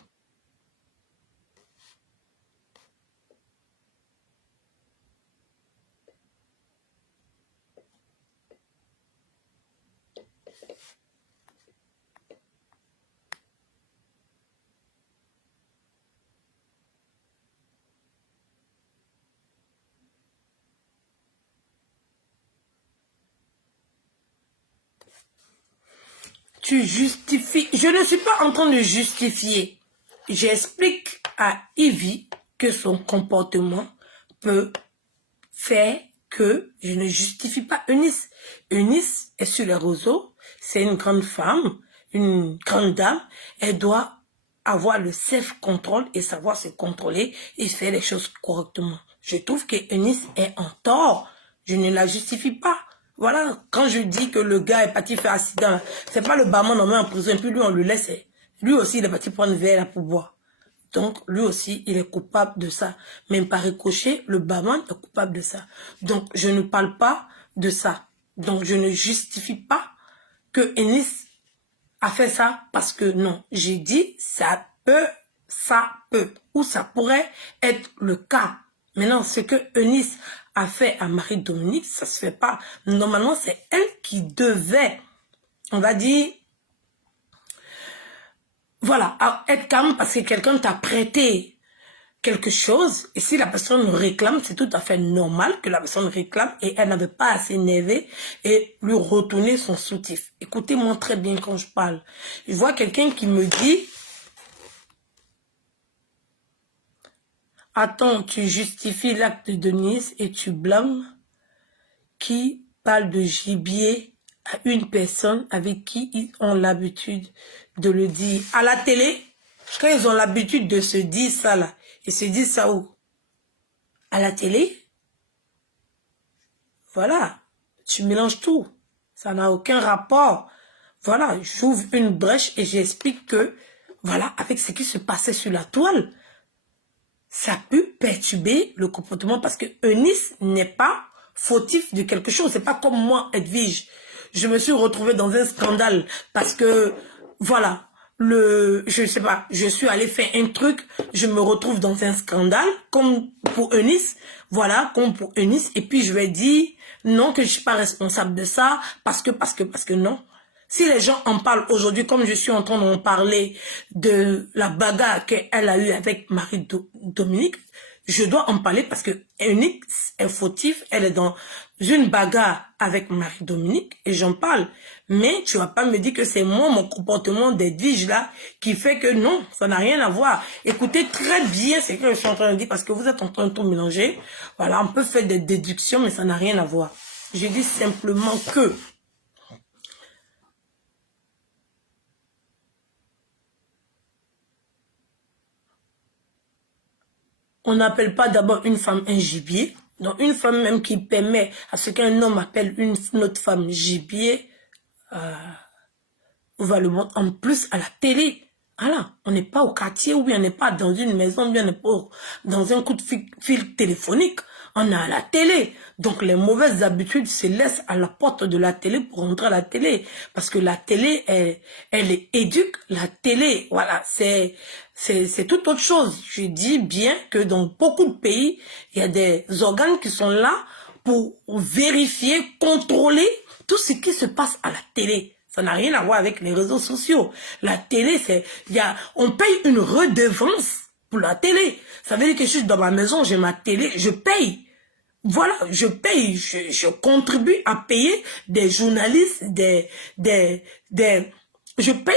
Tu justifies. Je ne suis pas en train de justifier. J'explique à Ivy que son comportement peut faire que je ne justifie pas Eunice. Eunice est sur les réseaux. C'est une grande femme, une grande dame. Elle doit avoir le self-control et savoir se contrôler et faire les choses correctement. Je trouve que Eunice est en tort. Je ne la justifie pas. Voilà, quand je dis que le gars est parti faire accident, c'est pas le barman on met en prison, puis lui on le laisse. Lui aussi il est parti prendre un verre pour boire. Donc lui aussi il est coupable de ça. Même par ricochet, le barman est coupable de ça. Donc je ne parle pas de ça. Donc je ne justifie pas que Eunice a fait ça parce que non. J'ai dit ça peut, ou ça pourrait être le cas. Maintenant, ce que Eunice a fait à Marie-Dominique, ça se fait pas. Normalement, c'est elle qui devait, on va dire, voilà, être calme parce que quelqu'un t'a prêté quelque chose. Et si la personne réclame, c'est tout à fait normal que la personne réclame et elle n'avait pas à s'énerver et lui retourner son soutif. Écoutez-moi très bien quand je parle. Je vois quelqu'un qui me dit, attends, tu justifies l'acte de Denise et tu blâmes qui parle de gibier à une personne avec qui ils ont l'habitude de le dire. À la télé, quand ils ont l'habitude de se dire ça là, ils se disent ça où? à la télé. Voilà, tu mélanges tout. Ça n'a aucun rapport. Voilà, j'ouvre une brèche et j'explique que, voilà, avec ce qui se passait sur la toile, ça peut perturber le comportement parce que Eunice n'est pas fautif de quelque chose. C'est pas comme moi, Edwige. Je me suis retrouvée dans un scandale parce que, voilà, je sais pas, je suis allée faire un truc, je me retrouve dans un scandale, comme pour Eunice, voilà, comme pour Eunice, et puis je vais dire, non, que je suis pas responsable de ça, parce que non. Si les gens en parlent aujourd'hui, comme je suis en train d'en parler de la bagarre qu'elle a eue avec Marie-Dominique, je dois en parler parce que Eunice est fautif, elle est dans une bagarre avec Marie-Dominique et j'en parle. Mais tu vas pas me dire que c'est moi, mon comportement d'Edwige là, qui fait que non, ça n'a rien à voir. Écoutez très bien ce que je suis en train de dire parce que vous êtes en train de tout mélanger. Voilà, on peut faire des déductions, mais ça n'a rien à voir. Je dis simplement que on n'appelle pas d'abord une femme un gibier. Donc, une femme même qui permet à ce qu'un homme appelle une autre femme gibier, on va le montrer en plus à la télé. Voilà, on n'est pas au quartier, ou bien on n'est pas dans une maison, ou bien on n'est pas dans un coup de fil téléphonique. On est à la télé. Donc, les mauvaises habitudes se laissent à la porte de la télé pour rentrer à la télé. Parce que la télé, elle est éduque. La télé, voilà, c'est tout autre chose. Je dis bien que dans beaucoup de pays, il y a des organes qui sont là pour vérifier, contrôler tout ce qui se passe à la télé. Ça n'a rien à voir avec les réseaux sociaux. La télé, on paye une redevance pour la télé. Ça veut dire que je suis dans ma maison, j'ai ma télé, je paye. Voilà, je paye, je contribue à payer des journalistes, je paye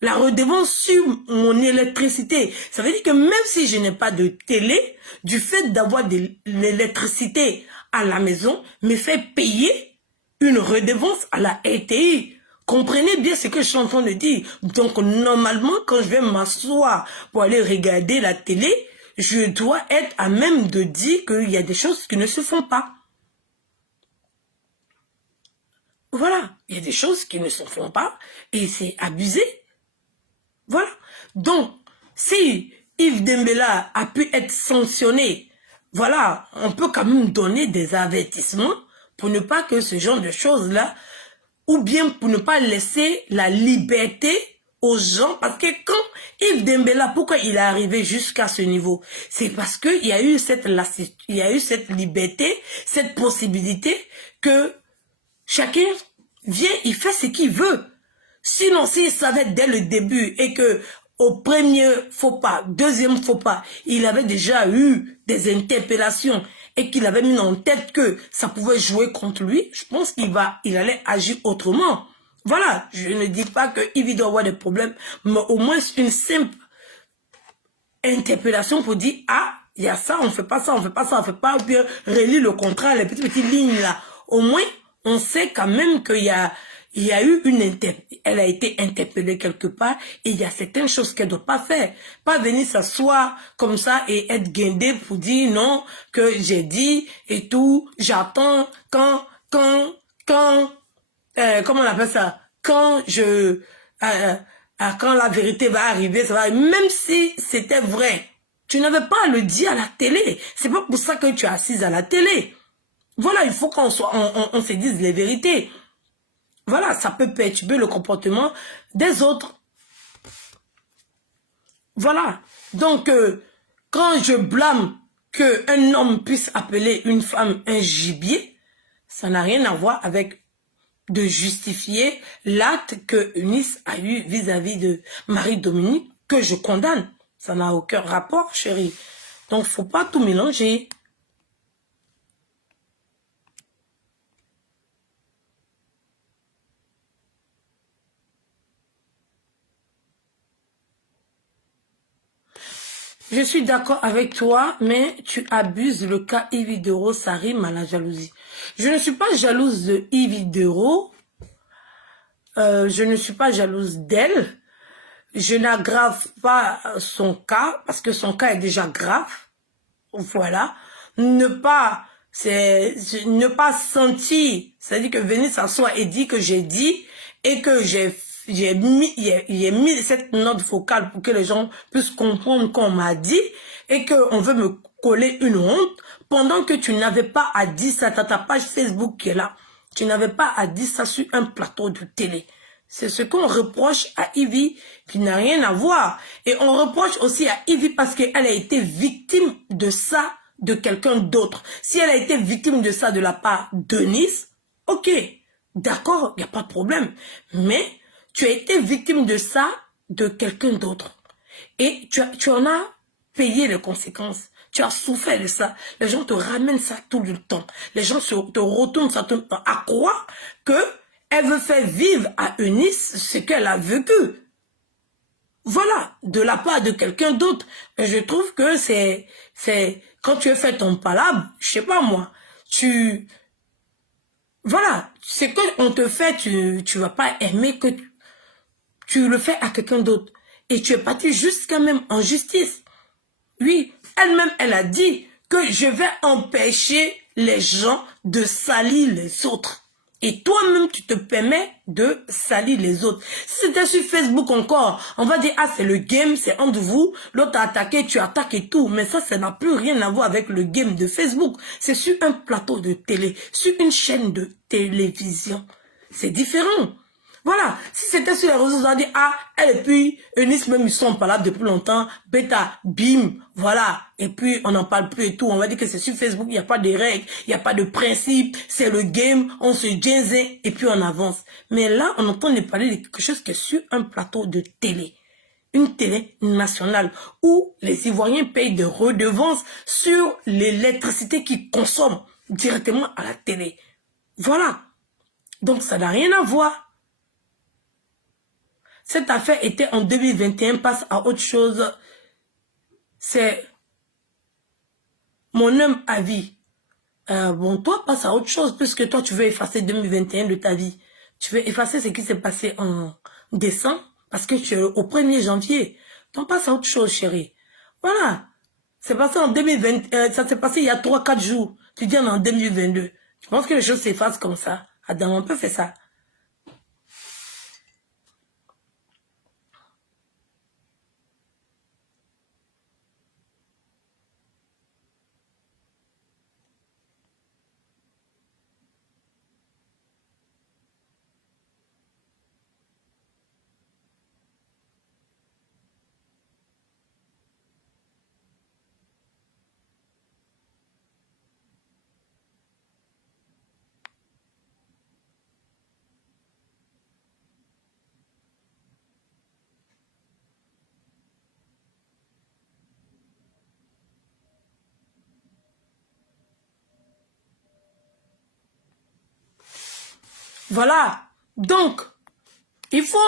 la redevance sur mon électricité. Ça veut dire que même si je n'ai pas de télé, du fait d'avoir de l'électricité à la maison, me fait payer une redevance à la RTI. Comprenez bien ce que je suis en train de dire. Donc, normalement, quand je vais m'asseoir pour aller regarder la télé, je dois être à même de dire qu'il y a des choses qui ne se font pas. Voilà, il y a des choses qui ne se font pas et c'est abusé. Voilà. Donc, si Yves Dembélé a pu être sanctionné, voilà, on peut quand même donner des avertissements pour ne pas que ce genre de choses-là, ou bien pour ne pas laisser la liberté aux gens, parce que quand Yves Dembélé, pourquoi il est arrivé jusqu'à ce niveau? C'est parce qu'il y a eu cette liberté, cette possibilité que chacun vient, il fait ce qu'il veut. Sinon, s'il savait dès le début et que au premier faux pas, deuxième faux pas, il avait déjà eu des interpellations et qu'il avait mis en tête que ça pouvait jouer contre lui, je pense il allait agir autrement. Voilà, je ne dis pas que Yves doit avoir des problèmes, mais au moins une simple interpellation pour dire, ah, il y a ça, on fait pas ça, on fait pas ça, on fait pas, ou bien relire le contrat, les petites lignes là. Au moins, on sait quand même qu'il y a eu elle a été interpellée quelque part et il y a certaines choses qu'elle ne doit pas faire. Pas venir s'asseoir comme ça et être guindée pour dire non, que j'ai dit et tout, j'attends comment on appelle ça, quand la vérité va arriver, ça va, même si c'était vrai, tu n'avais pas à le dire à la télé. C'est pas pour ça que tu es assise à la télé. Voilà, il faut qu'on se dise les vérités. Voilà, ça peut perturber le comportement des autres. Voilà. Donc, quand je blâme qu'un homme puisse appeler une femme un gibier, ça n'a rien à voir avec de justifier l'acte que Eunice a eu vis-à-vis de Marie-Dominique, que je condamne. Ça n'a aucun rapport, chérie. Donc, faut pas tout mélanger. Je suis d'accord avec toi, mais tu abuses. Le cas Yves Dero, ça rime à la jalousie. Je ne suis pas jalouse de Yves Dero. Je ne suis pas jalouse d'elle. Je n'aggrave pas son cas, parce que son cas est déjà grave. Voilà. ne pas sentir, c'est-à-dire que venir s'asseoir et dire que j'ai dit et que j'ai mis cette note vocale pour que les gens puissent comprendre qu'on m'a dit et qu'on veut me coller une honte pendant que tu n'avais pas à dire ça, t'as ta page Facebook qui est là. Tu n'avais pas à dire ça sur un plateau de télé. C'est ce qu'on reproche à Ivy qui n'a rien à voir. Et on reproche aussi à Ivy parce qu'elle a été victime de ça de quelqu'un d'autre. Si elle a été victime de ça de la part de Nice, ok, d'accord, il n'y a pas de problème. Mais tu as été victime de ça de quelqu'un d'autre. Et tu en as payé les conséquences. Tu as souffert de ça. Les gens te ramènent ça tout le temps. Les gens te retournent ça tout le temps. À croire que elle veut faire vivre à Eunice ce qu'elle a vécu. Voilà, de la part de quelqu'un d'autre. Je trouve que c'est quand tu as fait ton palabre, je sais pas moi, voilà, c'est que on te fait, tu vas pas aimer que tu le fais à quelqu'un d'autre. Et tu es parti jusqu'à même en justice. Oui, elle-même, elle a dit que je vais empêcher les gens de salir les autres. Et toi-même, tu te permets de salir les autres. Si c'était sur Facebook encore, on va dire, ah, c'est le game, c'est entre vous. L'autre a attaqué, tu attaques et tout. Mais ça n'a plus rien à voir avec le game de Facebook. C'est sur un plateau de télé, sur une chaîne de télévision. C'est différent. Voilà, si c'était sur les réseaux, on va dire, ah, elle et puis, Eunice même, ils sont pas là depuis longtemps, bêta, bim, voilà, et puis on n'en parle plus et tout, on va dire que c'est sur Facebook, il n'y a pas de règles, il n'y a pas de principe, c'est le game, on se jazz et puis on avance. Mais là, on entend parler de quelque chose qui est sur un plateau de télé, une télé nationale, où les Ivoiriens payent des redevances sur l'électricité qu'ils consomment directement à la télé. Voilà, donc ça n'a rien à voir. Cette affaire était en 2021, passe à autre chose. C'est mon humble avis. Bon, toi, passe à autre chose, puisque toi, tu veux effacer 2021 de ta vie. Tu veux effacer ce qui s'est passé en décembre, parce que tu es au 1er janvier. Donc, passe à autre chose, chérie. Voilà. C'est passé en 2020, ça s'est passé il y a 3-4 jours. Tu dis en 2022. Tu penses que les choses s'effacent comme ça? Adam, on peut faire ça. Voilà. Donc, il faut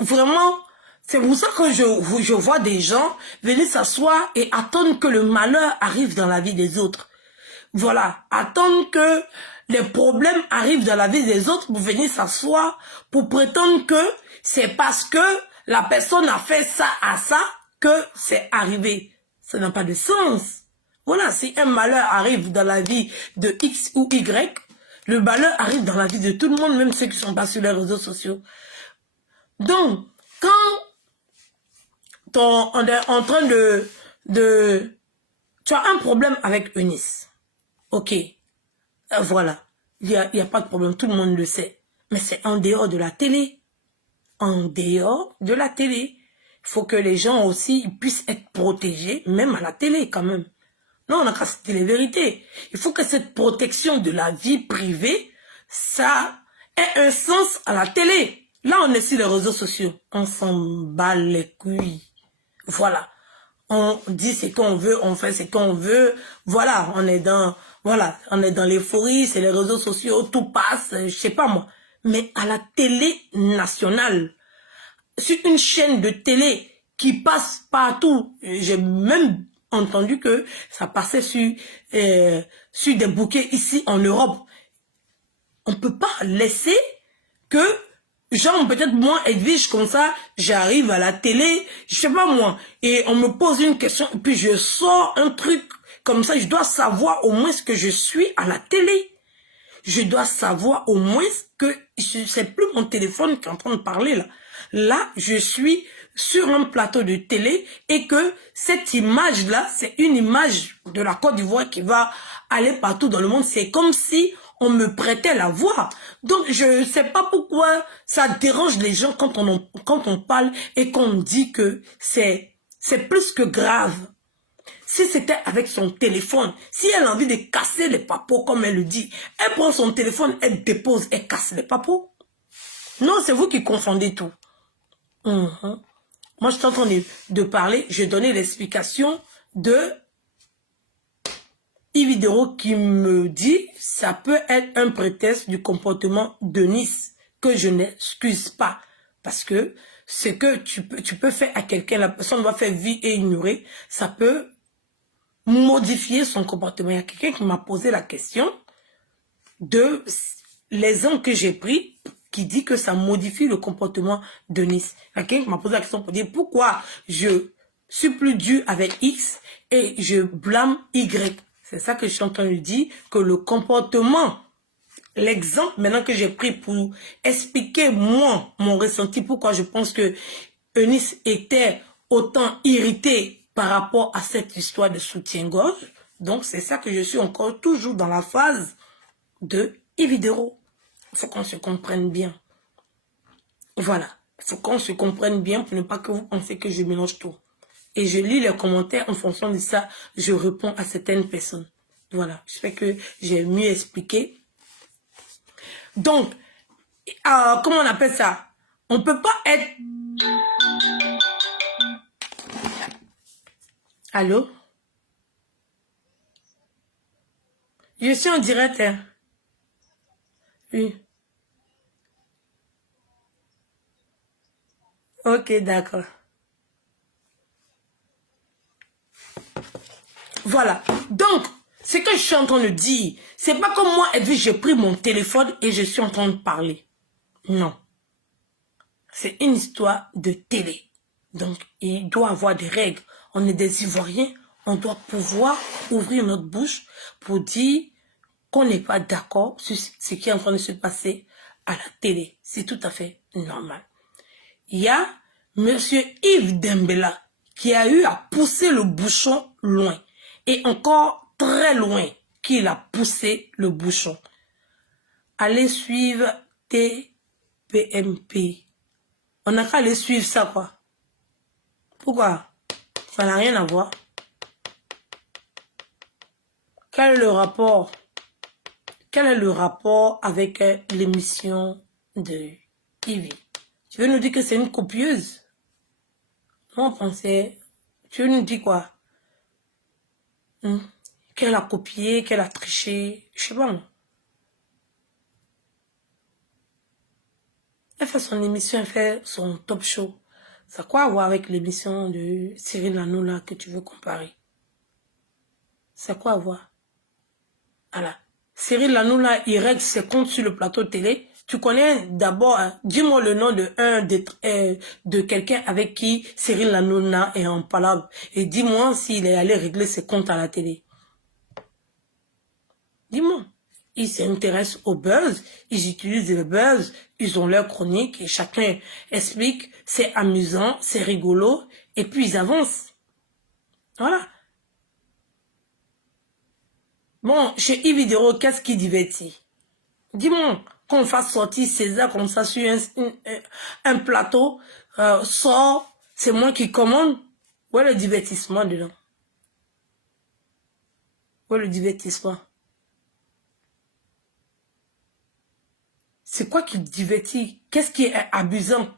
vraiment... C'est pour ça que je vois des gens venir s'asseoir et attendre que le malheur arrive dans la vie des autres. Voilà. Attendre que les problèmes arrivent dans la vie des autres pour venir s'asseoir, pour prétendre que c'est parce que la personne a fait ça à ça que c'est arrivé. Ça n'a pas de sens. Voilà. Si un malheur arrive dans la vie de X ou Y, le malheur arrive dans la vie de tout le monde, même ceux qui sont pas sur les réseaux sociaux. Donc, quand on est en train tu as un problème avec Eunice, ok, voilà, il y a pas de problème, tout le monde le sait. Mais c'est en dehors de la télé. En dehors de la télé. Il faut que les gens aussi puissent être protégés, même à la télé quand même. Non, on a qu'à se dire les vérités. Il faut que cette protection de la vie privée, ça ait un sens à la télé. Là, on est sur les réseaux sociaux. On s'en bat les couilles. Voilà. On dit ce qu'on veut, on fait ce qu'on veut. Voilà, on est dans l'euphorie, c'est les réseaux sociaux, tout passe, je sais pas moi. Mais à la télé nationale, sur une chaîne de télé qui passe partout, j'ai même entendu que ça passait sur des bouquets ici en Europe. On ne peut pas laisser que, genre peut-être moi, Edwige, comme ça, j'arrive à la télé, je sais pas moi, et on me pose une question, et puis je sors un truc Comme ça, je dois savoir au moins ce que je suis à la télé. Je dois savoir au moins que c'est plus mon téléphone qui est en train de parler là. Là, je suis sur un plateau de télé et que cette image-là, c'est une image de la Côte d'Ivoire qui va aller partout dans le monde. C'est comme si on me prêtait la voix. Donc, je ne sais pas pourquoi ça dérange les gens quand on parle et qu'on dit que c'est plus que grave. Si c'était avec son téléphone, si elle a envie de casser les papos, comme elle le dit, elle prend son téléphone, elle dépose, elle casse les papos. Non, c'est vous qui confondez tout. Moi, je suis en train de parler, je donnais l'explication de Yvidero qui me dit ça peut être un prétexte du comportement de Nice que je n'excuse pas. Parce que ce que tu peux faire à quelqu'un, la personne doit faire vie et ignorer, ça peut modifier son comportement. Il y a quelqu'un qui m'a posé la question de l'exemple que j'ai pris qui dit que ça modifie le comportement de Nice. Il y a quelqu'un qui m'a posé la question pour dire pourquoi je suis plus dur avec X et je blâme Y. C'est ça que je suis en train de dire, que le comportement, l'exemple maintenant que j'ai pris pour expliquer moi, mon ressenti, pourquoi je pense que Eunice était autant irritée par rapport à cette histoire de soutien-gorge. Donc, c'est ça que je suis encore toujours dans la phase de Yvidero. Il faut qu'on se comprenne bien. Voilà. Il faut qu'on se comprenne bien pour ne pas que vous pensiez que je mélange tout. Et je lis les commentaires, en fonction de ça, je réponds à certaines personnes. Voilà. J'espère que j'ai mieux expliqué. Donc, comment on appelle ça? On ne peut pas être... Allô? Je suis en direct. Hein? Oui. Ok, d'accord. Voilà. Donc, ce que je suis en train de dire, c'est pas comme moi, Edwige, j'ai pris mon téléphone et je suis en train de parler. Non. C'est une histoire de télé. Donc, il doit avoir des règles. On est des Ivoiriens, on doit pouvoir ouvrir notre bouche pour dire qu'on n'est pas d'accord sur ce qui est en train de se passer à la télé. C'est tout à fait normal. Il y a Monsieur Yves Dembella qui a eu à pousser le bouchon loin. Et encore très loin qu'il a poussé le bouchon. Allez suivre TPMP. On n'a qu'à aller suivre ça, quoi. Pourquoi? Ça n'a rien à voir. Quel est le rapport? Quel est le rapport avec l'émission de Yves? Tu veux nous dire que c'est une copieuse? Moi, on pensait... Tu veux nous dire quoi? Qu'elle a copié, qu'elle a triché, je sais pas moi. Elle fait son émission, elle fait son top show. Ça a quoi à voir avec l'émission de Cyril Hanouna que tu veux comparer? C'est quoi à voir? Voilà. Cyril Hanouna, il règle ses comptes sur le plateau de télé. Tu connais d'abord, hein, dis-moi le nom de quelqu'un avec qui Cyril Hanouna est en palabre. Et dis-moi s'il est allé régler ses comptes à la télé. Dis-moi. Ils s'intéressent au buzz, ils utilisent le buzz, ils ont leur chronique et chacun explique, c'est amusant, c'est rigolo, et puis ils avancent. Voilà. Bon, chez Yvidero, qu'est-ce qui divertit? Dis-moi, qu'on fasse sortir César comme ça sur un plateau, sort, c'est moi qui commande. Où est le divertissement dedans? Où est le divertissement? C'est quoi qui divertit? Qu'est-ce qui est amusant?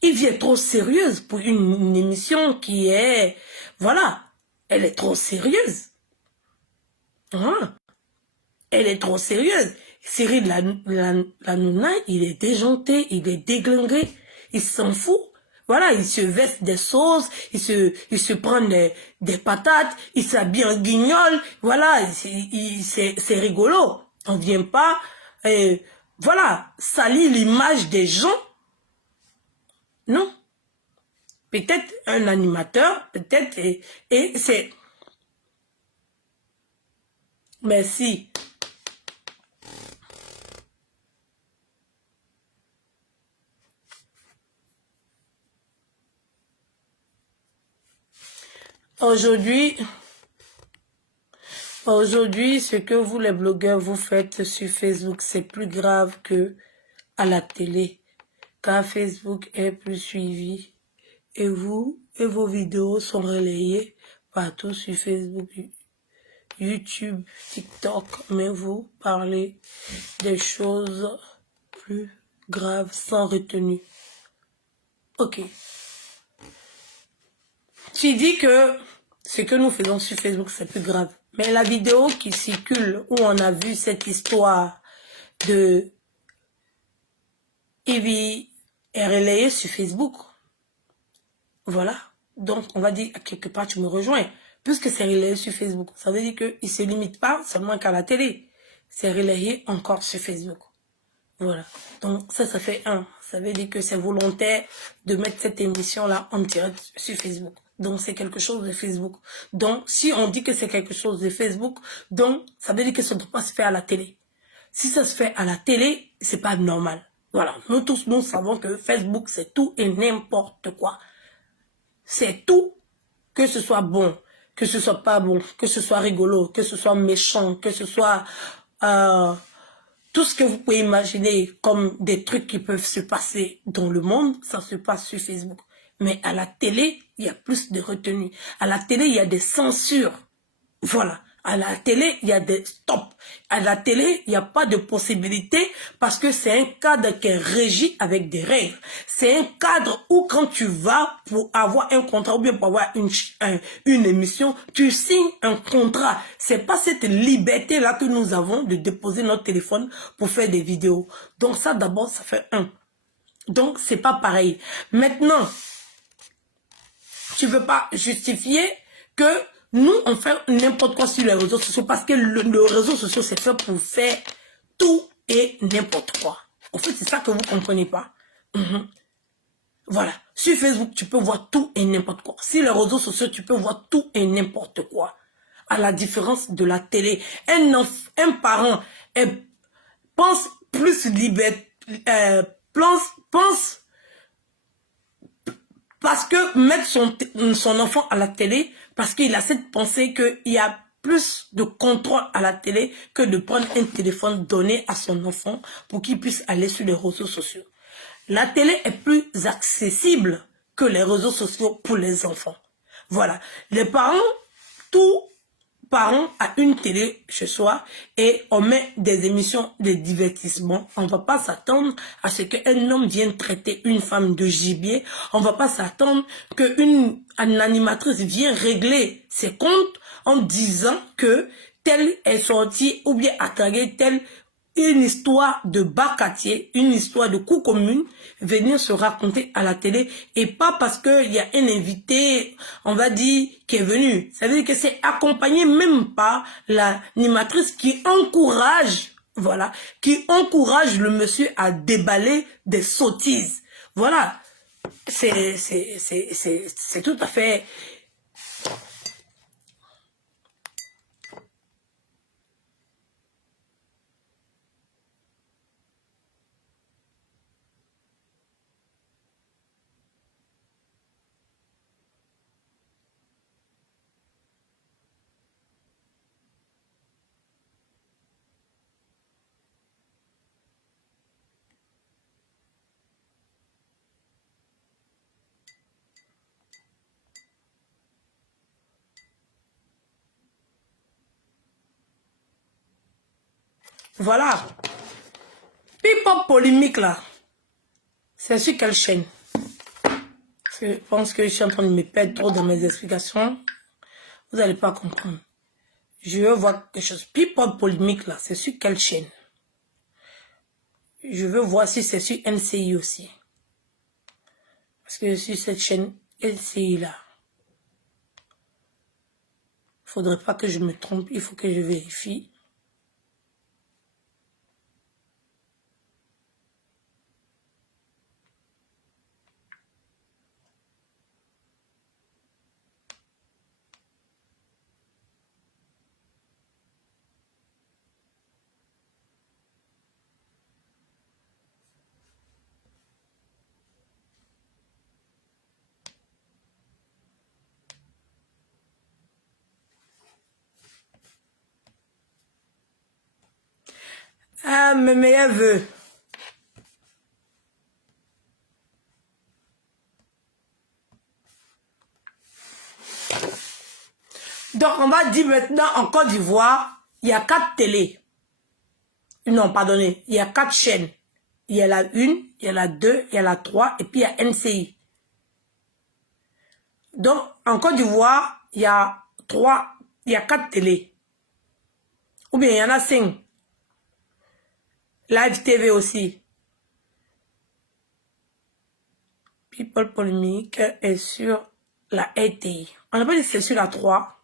Yves est trop sérieuse pour une émission qui est... Voilà, elle est trop sérieuse. Hein? Elle est trop sérieuse. Cyril Hanouna, il est déjanté, il est déglingué, il s'en fout. Voilà, il se veste des sauces, il se prend des patates, il s'habille en guignol. Voilà, c'est rigolo. On ne vient pas, voilà, salir l'image des gens. Non. Peut-être un animateur, peut-être, et c'est... Merci. Aujourd'hui, ce que vous les blogueurs vous faites sur Facebook, c'est plus grave que à la télé, car Facebook est plus suivi et vous et vos vidéos sont relayées partout sur Facebook, YouTube, TikTok, mais vous parlez des choses plus graves sans retenue. Ok. Tu dis que ce que nous faisons sur Facebook, c'est plus grave. Mais la vidéo qui circule, où on a vu cette histoire de Ivy est relayée sur Facebook. Voilà. Donc, on va dire, à quelque part, tu me rejoins. Puisque c'est relayé sur Facebook, ça veut dire qu'il ne se limite pas seulement qu'à la télé. C'est relayé encore sur Facebook. Voilà. Donc, ça fait un. Ça veut dire que c'est volontaire de mettre cette émission-là en direct sur Facebook. Donc, c'est quelque chose de Facebook. Donc, si on dit que c'est quelque chose de Facebook, donc, ça veut dire que ça ne doit pas se faire à la télé. Si ça se fait à la télé, c'est pas normal. Voilà. Nous tous, nous savons que Facebook, c'est tout et n'importe quoi. C'est tout, que ce soit bon, que ce soit pas bon, que ce soit rigolo, que ce soit méchant, que ce soit tout ce que vous pouvez imaginer comme des trucs qui peuvent se passer dans le monde, ça se passe sur Facebook. Mais à la télé, il y a plus de retenue. À la télé, il y a des censures. Voilà. À la télé, il y a des stops. À la télé, il n'y a pas de possibilité parce que c'est un cadre qui est régi avec des règles. C'est un cadre où quand tu vas pour avoir un contrat ou bien pour avoir une émission, tu signes un contrat. C'est pas cette liberté-là que nous avons de déposer notre téléphone pour faire des vidéos. Donc ça, d'abord, ça fait un. Donc, c'est pas pareil. Maintenant, tu veux pas justifier que nous, on fait n'importe quoi sur les réseaux sociaux parce que le réseau social, c'est fait pour faire tout et n'importe quoi. En fait, c'est ça que vous ne comprenez pas. Voilà. Sur Facebook, tu peux voir tout et n'importe quoi. Sur les réseaux sociaux, tu peux voir tout et n'importe quoi. À la différence de la télé. Un parent pense plus liberté, pense parce que mettre son enfant à la télé, parce qu'il a cette pensée qu'il y a plus de contrôle à la télé que de prendre un téléphone donné à son enfant pour qu'il puisse aller sur les réseaux sociaux. La télé est plus accessible que les réseaux sociaux pour les enfants. Voilà. Les parents, tout parents à une télé chez soi et on met des émissions de divertissement. On ne va pas s'attendre à ce qu'un homme vienne traiter une femme de gibier. On ne va pas s'attendre qu'une animatrice vienne régler ses comptes en disant que telle est sortie ou bien attaqué telle une histoire de bas quartier, une histoire de cour commune, venir se raconter à la télé et pas parce qu'il y a un invité, on va dire, qui est venu. Ça veut dire que c'est accompagné même par l'animatrice qui encourage, voilà, qui encourage le monsieur à déballer des sottises. Voilà. C'est tout à fait... Voilà. People polémique là. C'est sur quelle chaîne? Je pense que je suis en train de me perdre trop dans mes explications. Vous n'allez pas comprendre. Je veux voir quelque chose. People polémique là, c'est sur quelle chaîne? Je veux voir si c'est sur NCI aussi. Parce que sur cette chaîne NCI là, il ne faudrait pas que je me trompe. Il faut que je vérifie. mes meilleurs vœux. Donc, on va dire maintenant, en Côte d'Ivoire, il y a 4 télés. Non, pardonnez, il y a 4 chaînes. Il y a la 1, il y a la 2, il y a la 3, et puis il y a NCI. Donc, en Côte d'Ivoire, il y a 4 télés. Ou bien il y en a 5. Live TV aussi. People Polémique est sur la RTI. On n'a pas dit que c'est sur la 3.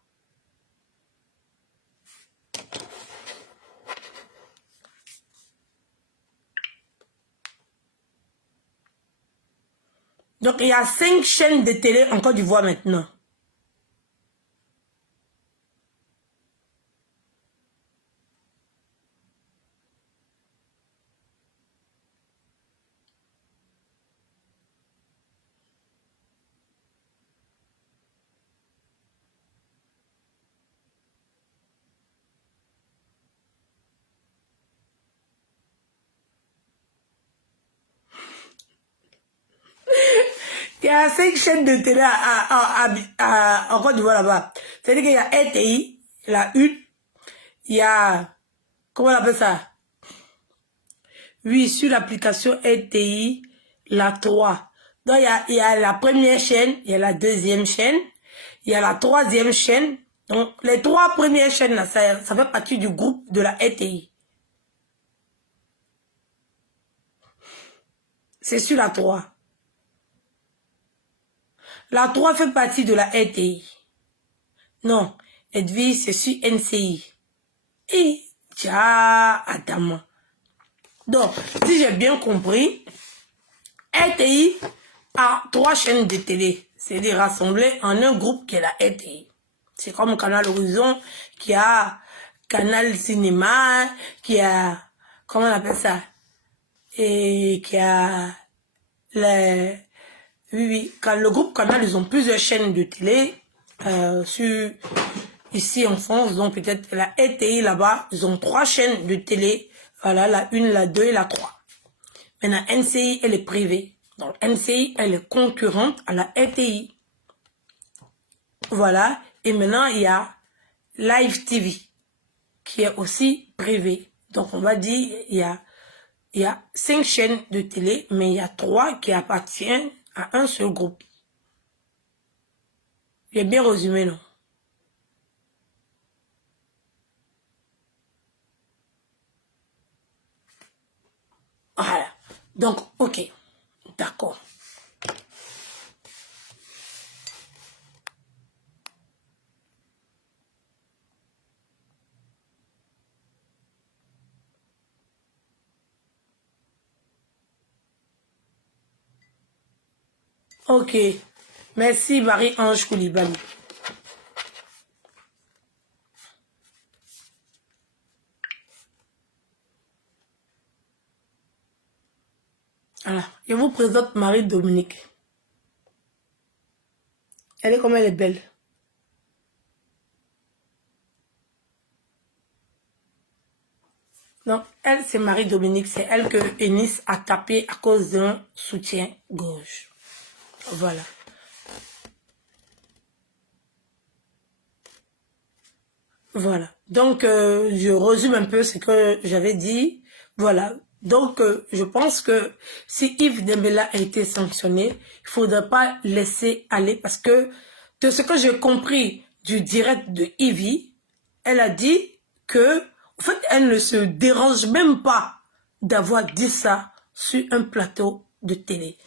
Donc, il y a 5 chaînes de télé en Côte d'Ivoire maintenant. Il y a 5 chaînes de télé en Côte d'Ivoire là-bas. C'est-à-dire qu'il y a RTI, la 1, il y a, comment on appelle ça? Oui, sur l'application RTI, la 3. Donc, il y a la première chaîne, il y a la deuxième chaîne, il y a la troisième chaîne. Donc, les 3 premières chaînes, là, ça fait partie du groupe de la RTI. C'est sur la 3. La 3 fait partie de la RTI. Non, Edwige, c'est sur NCI. Et, tiens, Adam. Donc, si j'ai bien compris, RTI a 3 chaînes de télé. C'est-à-dire rassemblées en un groupe qui est la RTI. C'est comme Canal Horizon, qui a Canal Cinéma, qui a, comment on appelle ça? Et qui a les... Oui, quand le groupe Canal, ils ont plusieurs chaînes de télé ici en France, donc peut-être la RTI là-bas, ils ont 3 chaînes de télé, voilà, la 1, la 2 et la 3. Maintenant, NCI, elle est privée, donc NCI, elle est concurrente à la RTI. Voilà, et maintenant, il y a Live TV, qui est aussi privé. Donc, on va dire, il y a 5 chaînes de télé, mais il y a 3 qui appartiennent à un seul groupe. J'ai bien résumé, non? Voilà. Donc, ok. D'accord. Ok. Merci, Marie-Ange Koulibaly. Voilà. Je vous présente Marie-Dominique. Elle est comme elle est belle. Non, elle, c'est Marie-Dominique. C'est elle que Eunice a tapé à cause d'un soutien-gorge. Voilà. Voilà. Donc, je résume un peu ce que j'avais dit. Voilà. Donc, je pense que si Yves Dembélé a été sanctionné, il ne faudrait pas laisser aller parce que de ce que j'ai compris du direct de Yves, elle a dit que, en fait, elle ne se dérange même pas d'avoir dit ça sur un plateau de télé.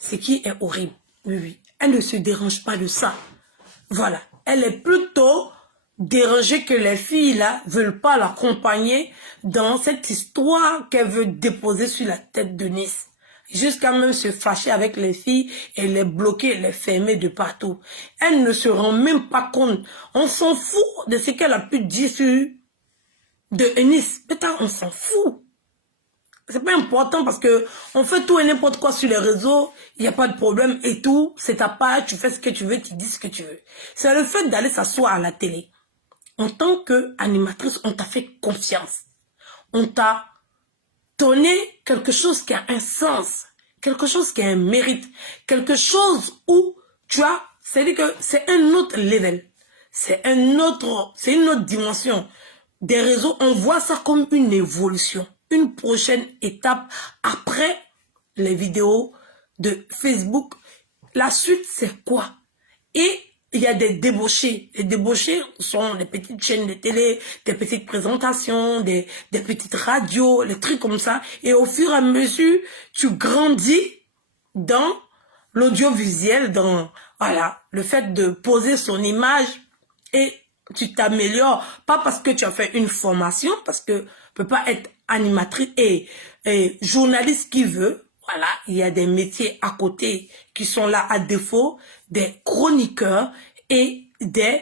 Ce qui est horrible. Oui, oui. Elle ne se dérange pas de ça. Voilà. Elle est plutôt dérangée que les filles là veulent pas l'accompagner dans cette histoire qu'elle veut déposer sur la tête de Nice. Jusqu'à même se fâcher avec les filles et les bloquer, les fermer de partout. Elle ne se rend même pas compte. On s'en fout de ce qu'elle a pu dire sur de Nice. Putain, on s'en fout. C'est pas important parce que on fait tout et n'importe quoi sur les réseaux, il n'y a pas de problème et tout, c'est ta part, tu fais ce que tu veux, tu dis ce que tu veux. C'est le fait d'aller s'asseoir à la télé. En tant qu'animatrice, on t'a fait confiance. On t'a donner quelque chose qui a un sens, quelque chose qui a un mérite, quelque chose où tu as, c'est-à-dire que c'est un autre level, c'est une autre dimension. Des réseaux, on voit ça comme une évolution, une prochaine étape après les vidéos de Facebook. La suite, c'est quoi? Et il y a des débauchés. Les débauchés sont des petites chaînes de télé, des petites présentations, des petites radios, les trucs comme ça. Et au fur et à mesure, tu grandis dans l'audiovisuel, dans voilà, le fait de poser son image et tu t'améliores. Pas parce que tu as fait une formation, parce que tu peux pas être animatrice et journaliste qui veut. Voilà, il y a des métiers à côté qui sont là à défaut, des chroniqueurs et des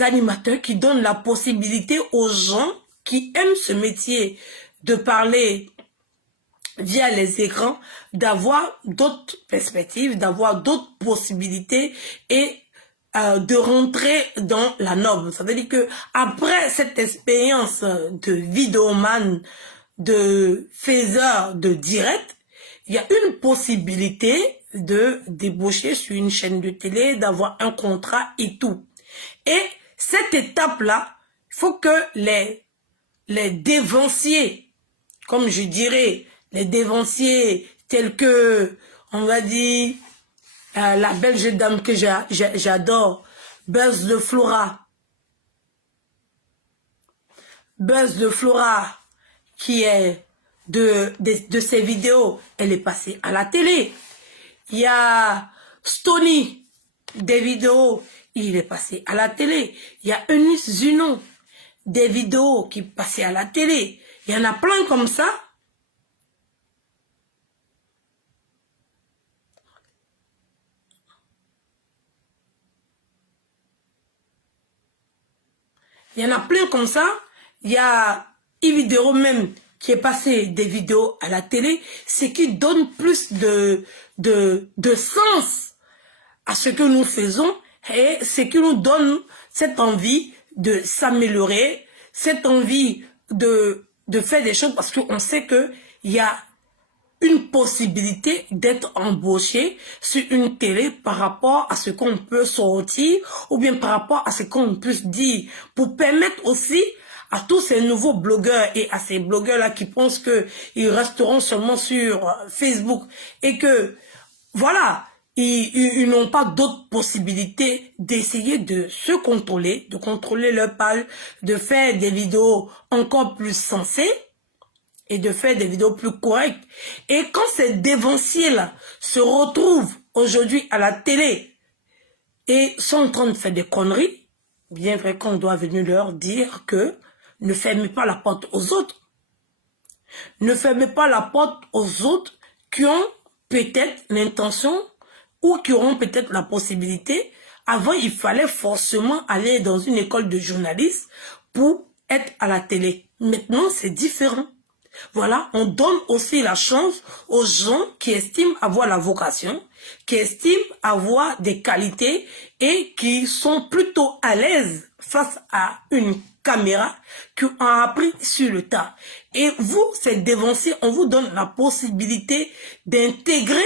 animateurs qui donnent la possibilité aux gens qui aiment ce métier de parler via les écrans, d'avoir d'autres perspectives, d'avoir d'autres possibilités et de rentrer dans la norme. Ça veut dire que après cette expérience de vidéoman, de faiseur de direct, il y a une possibilité de débaucher sur une chaîne de télé, d'avoir un contrat et tout. Et cette étape-là, il faut que les dévanciers, comme je dirais, les dévanciers tels que, on va dire, la belge dame que j'adore, Buzz de Flora. Buzz de Flora, qui est de ses vidéos, elle est passée à la télé. Il y a Stony, des vidéos, il est passé à la télé. Il y a Eunice Zuno, des vidéos qui passaient à la télé. Il y en a plein comme ça. Il y en a plein comme ça. Il y a une vidéo même qui est passé des vidéos à la télé, ce qui donne plus de sens à ce que nous faisons et ce qui nous donne cette envie de s'améliorer, cette envie de faire des choses parce qu'on sait qu'il y a une possibilité d'être embauché sur une télé par rapport à ce qu'on peut sortir ou bien par rapport à ce qu'on peut dire pour permettre aussi à tous ces nouveaux blogueurs et à ces blogueurs-là qui pensent qu'ils resteront seulement sur Facebook et que, voilà, ils n'ont pas d'autres possibilités d'essayer de se contrôler, de contrôler leur page, de faire des vidéos encore plus sensées et de faire des vidéos plus correctes. Et quand ces dévanciers-là se retrouvent aujourd'hui à la télé et sont en train de faire des conneries, bien vrai qu'on doit venir leur dire que ne fermez pas la porte aux autres. Ne fermez pas la porte aux autres qui ont peut-être l'intention ou qui auront peut-être la possibilité. Avant, il fallait forcément aller dans une école de journalisme pour être à la télé. Maintenant, c'est différent. Voilà, on donne aussi la chance aux gens qui estiment avoir la vocation, qui estiment avoir des qualités et qui sont plutôt à l'aise face à une caméra, qui ont appris sur le tas. Et vous, ces dévanciers, on vous donne la possibilité d'intégrer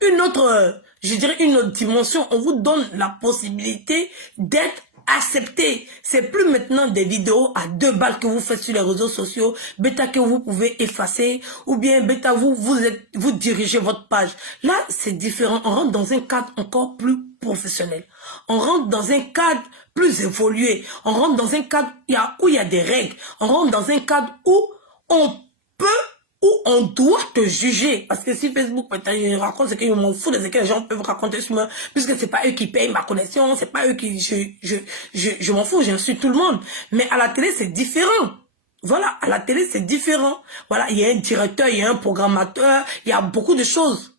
une autre, je dirais une autre dimension. On vous donne la possibilité d'être accepté. C'est plus maintenant des vidéos à 2 balles que vous faites sur les réseaux sociaux, bêta que vous pouvez effacer, ou bien bêta vous dirigez votre page. Là, c'est différent. On rentre dans un cadre encore plus professionnel. On rentre dans un cadre plus évolué. On rentre dans un cadre où il y a des règles. On rentre dans un cadre où on peut, où on doit te juger. Parce que si Facebook, je raconte ce que je m'en fous de ce que les gens peuvent raconter sur moi, puisque c'est pas eux qui payent ma connexion, c'est pas eux qui, je m'en fous, j'insulte tout le monde. Mais à la télé, c'est différent. Voilà, à la télé, c'est différent. Voilà, il y a un directeur, il y a un programmateur, il y a beaucoup de choses.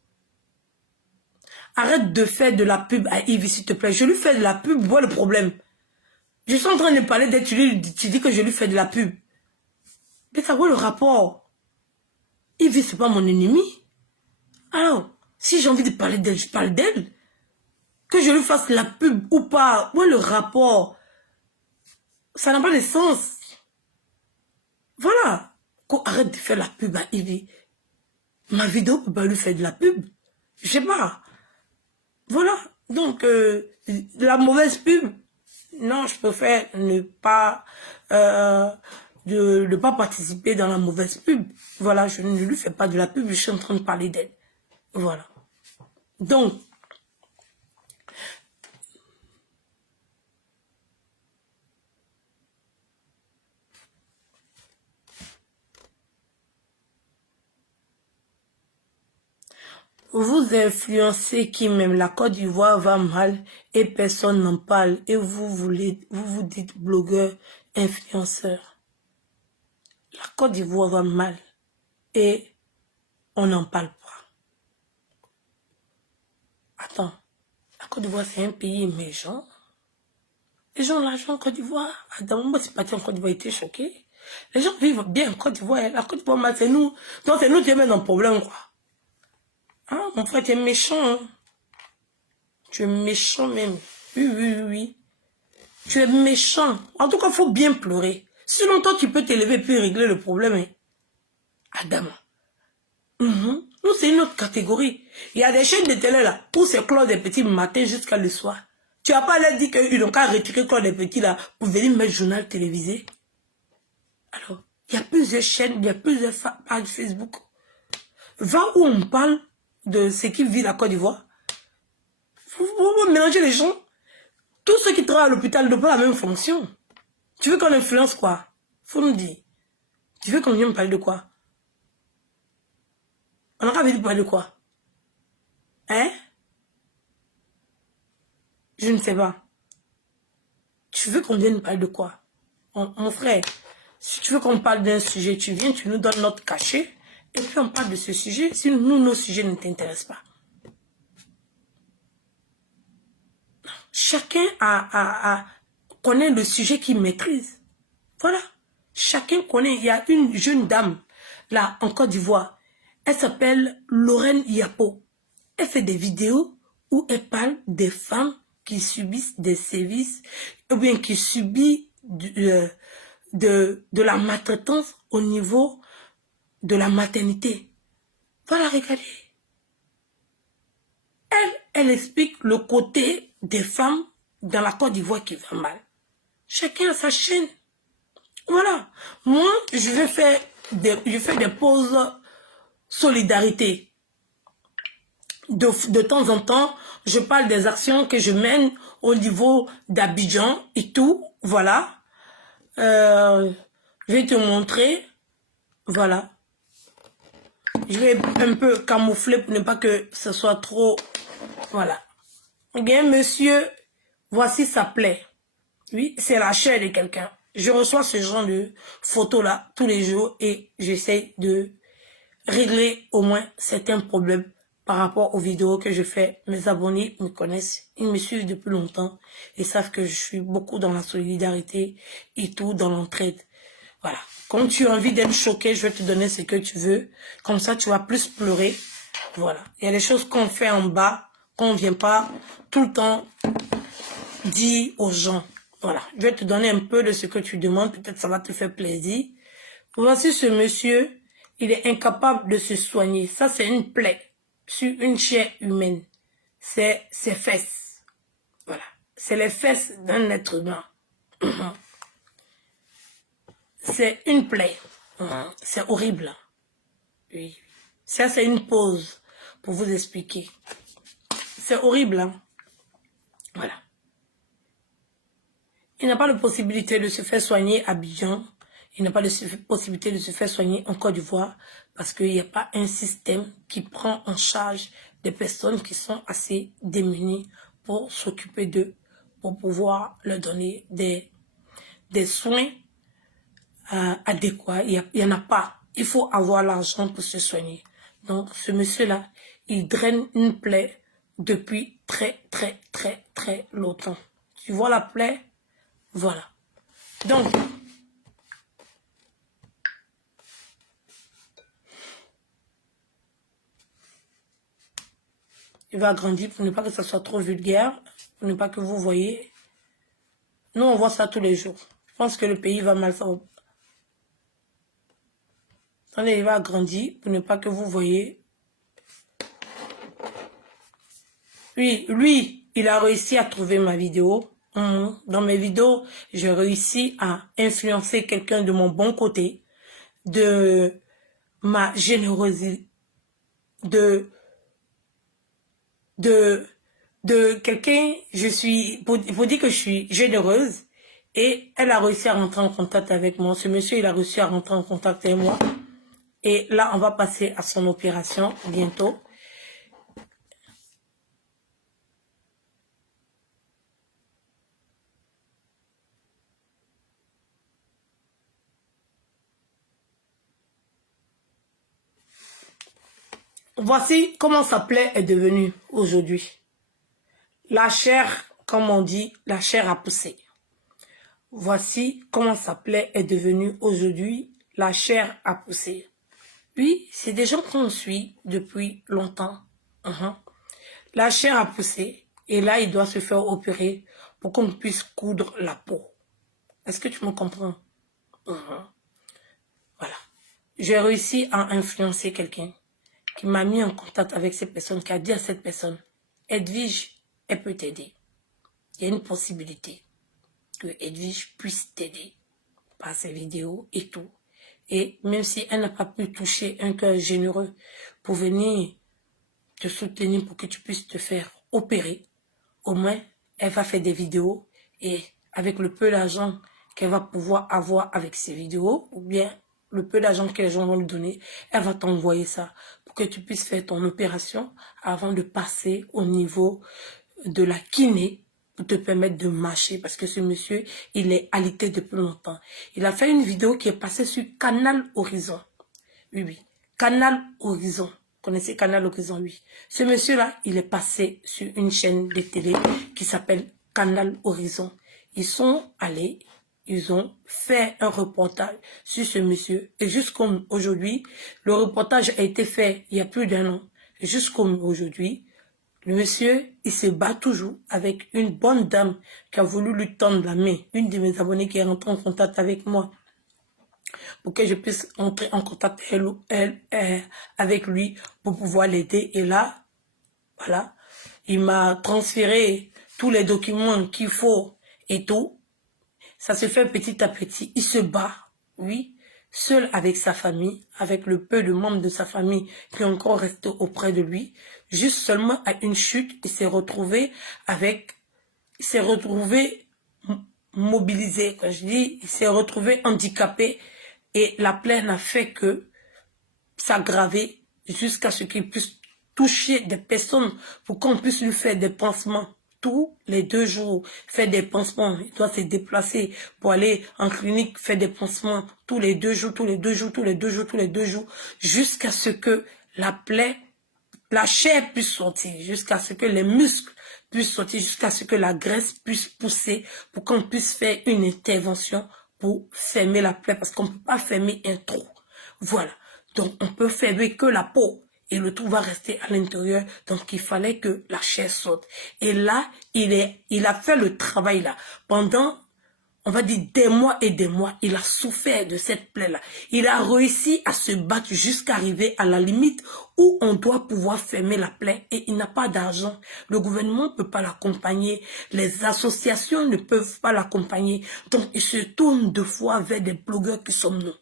Arrête de faire de la pub à Yves, s'il te plaît. Je lui fais de la pub, voilà le problème. Je suis en train de parler d'être, tu dis que je lui fais de la pub. Mais ça voit le rapport. Yves, c'est pas mon ennemi. Alors, si j'ai envie de parler d'elle, je parle d'elle. Que je lui fasse la pub ou pas, où est le rapport? Ça n'a pas de sens. Voilà. qu'on arrête de faire la pub à Ivy. Ma vidéo peut pas lui faire de la pub. Je sais pas. Voilà. Donc, la mauvaise pub, non, je préfère ne pas, de pas participer dans la mauvaise pub. Voilà, je ne lui fais pas de la pub, je suis en train de parler d'elle. Voilà. Donc, vous influencez qui même la Côte d'Ivoire va mal et personne n'en parle et vous dites blogueur, influenceur. La Côte d'Ivoire va mal et on n'en parle pas. Attends, la Côte d'Ivoire c'est un pays émergent. Les gens ont l'argent en Côte d'Ivoire. Adam, moi c'est parti en Côte d'Ivoire, j'étais choqué. Les gens vivent bien en Côte d'Ivoire. La Côte d'Ivoire, c'est nous. Donc c'est nous qui mettons dans le problème, quoi. Hein, mon frère, tu es méchant. Hein? Tu es méchant même. Oui, oui, oui, oui. Tu es méchant. En tout cas, il faut bien pleurer. Sinon, toi, tu peux t'élever puis régler le problème. Hein? Adam. Nous, c'est une autre catégorie. Il y a des chaînes de télé là où c'est Claude des Petits matin jusqu'à le soir. Tu n'as pas l'air dit qu'ils n'ont qu'à retirer Claude des Petits là pour venir mettre journal télévisé. Alors, il y a plusieurs chaînes, il y a plusieurs pages Facebook. Va où on parle de ce qui vit la Côte d'Ivoire. Vous mélangez les gens. Tous ceux qui travaillent à l'hôpital n'ont pas la même fonction. Tu veux qu'on influence quoi? Faut nous dire. Tu veux qu'on vienne me parler de quoi? On aura envie de parler de quoi? Hein? Je ne sais pas. Tu veux qu'on vienne parler de quoi? Mon frère, si tu veux qu'on parle d'un sujet, tu viens, tu nous donnes notre cachet, et puis on parle de ce sujet, si nous, nos sujets ne t'intéressent pas. Chacun connaît le sujet qu'il maîtrise. Voilà. Chacun connaît. Il y a une jeune dame, là, en Côte d'Ivoire. Elle s'appelle Lorraine Yapo. Elle fait des vidéos où elle parle des femmes qui subissent des sévices, ou bien qui subissent de la maltraitance au niveau de la maternité. Voilà, regardez. Elle explique le côté des femmes dans la Côte d'Ivoire qui va mal. Chacun a sa chaîne. Voilà. Moi, je fais des pauses solidarité. De temps en temps, je parle des actions que je mène au niveau d'Abidjan et tout. Voilà. Je vais te montrer. Voilà. Je vais un peu camoufler pour ne pas que ce soit trop... Voilà. Bien, monsieur, voici sa plaie. Oui, c'est la chair de quelqu'un. Je reçois ce genre de photos-là tous les jours et j'essaie de régler au moins certains problèmes par rapport aux vidéos que je fais. Mes abonnés me connaissent, ils me suivent depuis longtemps et savent que je suis beaucoup dans la solidarité et tout, dans l'entraide. Voilà. Quand tu as envie d'être choqué, je vais te donner ce que tu veux. Comme ça, tu vas plus pleurer. Voilà. Il y a des choses qu'on fait en bas, qu'on ne vient pas tout le temps dire aux gens. Voilà. Je vais te donner un peu de ce que tu demandes. Peut-être ça va te faire plaisir. Voici ce monsieur. Il est incapable de se soigner. Ça, c'est une plaie sur une chair humaine. C'est ses fesses. Voilà. C'est les fesses d'un être humain. C'est une plaie. C'est horrible. Oui. Ça, c'est une pause pour vous expliquer. C'est horrible. Hein? Voilà. Il n'a pas de possibilité de se faire soigner à Abidjan. Il n'a pas de possibilité de se faire soigner en Côte d'Ivoire parce qu'il n'y a pas un système qui prend en charge des personnes qui sont assez démunies pour s'occuper d'eux, pour pouvoir leur donner des soins adéquats. Il n'y en a pas. Il faut avoir l'argent pour se soigner. Donc, ce monsieur-là, il draine une plaie depuis très, très, très, très longtemps. Tu vois la plaie? Voilà. Donc, il va agrandir pour ne pas que ça soit trop vulgaire, pour ne pas que vous voyez. Nous, on voit ça tous les jours. Je pense que le pays va mal. Attendez, il va agrandir pour ne pas que vous voyez. Oui, lui, il a réussi à trouver ma vidéo. Dans mes vidéos, j'ai réussi à influencer quelqu'un de mon bon côté, de ma générosité, de quelqu'un, il faut dire que je suis généreuse, et elle a réussi à rentrer en contact avec moi. Ce monsieur, il a réussi à rentrer en contact avec moi. Et là, on va passer à son opération bientôt. Voici comment sa plaie est devenue aujourd'hui. La chair, comme on dit, la chair a poussé. Voici comment sa plaie est devenue aujourd'hui. La chair a poussé. Oui, c'est des gens qu'on suit depuis longtemps. La chair a poussé et là, il doit se faire opérer pour qu'on puisse coudre la peau. Est-ce que tu me comprends? Voilà. J'ai réussi à influencer quelqu'un qui m'a mis en contact avec cette personne, qui a dit à cette personne, Edwige, elle peut t'aider. Il y a une possibilité que Edwige puisse t'aider par ses vidéos et tout. Et même si elle n'a pas pu toucher un cœur généreux pour venir te soutenir pour que tu puisses te faire opérer, au moins, elle va faire des vidéos et avec le peu d'argent qu'elle va pouvoir avoir avec ces vidéos, ou bien le peu d'argent que les gens vont lui donner, elle va t'envoyer ça pour que tu puisses faire ton opération avant de passer au niveau de la kiné pour te permettre de marcher, parce que ce monsieur, il est alité depuis longtemps. Il a fait une vidéo qui est passée sur Canal Horizon. Oui, oui. Canal Horizon. Vous connaissez Canal Horizon, oui. Ce monsieur-là, il est passé sur une chaîne de télé qui s'appelle Canal Horizon. Ils sont allés, ils ont fait un reportage sur ce monsieur. Et jusqu'aujourd'hui, aujourd'hui, le reportage a été fait il y a plus d'1 an. Et jusqu'aujourd'hui, le monsieur, il se bat toujours avec une bonne dame qui a voulu lui tendre la main. Une de mes abonnées qui est rentrée en contact avec moi pour que je puisse entrer en contact avec lui pour pouvoir l'aider. Et là, voilà, il m'a transféré tous les documents qu'il faut et tout. Ça se fait petit à petit. Il se bat, oui, seul avec sa famille, avec le peu de membres de sa famille qui est encore resté auprès de lui. Juste seulement à une chute, il s'est retrouvé mobilisé. Quand je dis, il s'est retrouvé handicapé et la plaie n'a fait que s'aggraver jusqu'à ce qu'il puisse toucher des personnes pour qu'on puisse lui faire des pansements tous les 2 jours, faire des pansements. Il doit se déplacer pour aller en clinique, faire des pansements tous les 2 jours, tous les 2 jours, tous les 2 jours, tous les 2 jours, jusqu'à ce que la plaie, la chair puisse sortir, jusqu'à ce que les muscles puissent sortir, jusqu'à ce que la graisse puisse pousser pour qu'on puisse faire une intervention pour fermer la plaie, parce qu'on ne peut pas fermer un trou. Voilà. Donc, on peut fermer que la peau et le trou va rester à l'intérieur. Donc, il fallait que la chair sorte. Et là, il a fait le travail là. Pendant, on va dire, des mois et des mois, il a souffert de cette plaie-là. Il a réussi à se battre jusqu'à arriver à la limite où on doit pouvoir fermer la plaie et il n'a pas d'argent. Le gouvernement ne peut pas l'accompagner. Les associations ne peuvent pas l'accompagner. Donc, il se tourne 2 fois vers des blogueurs qui sommes nous.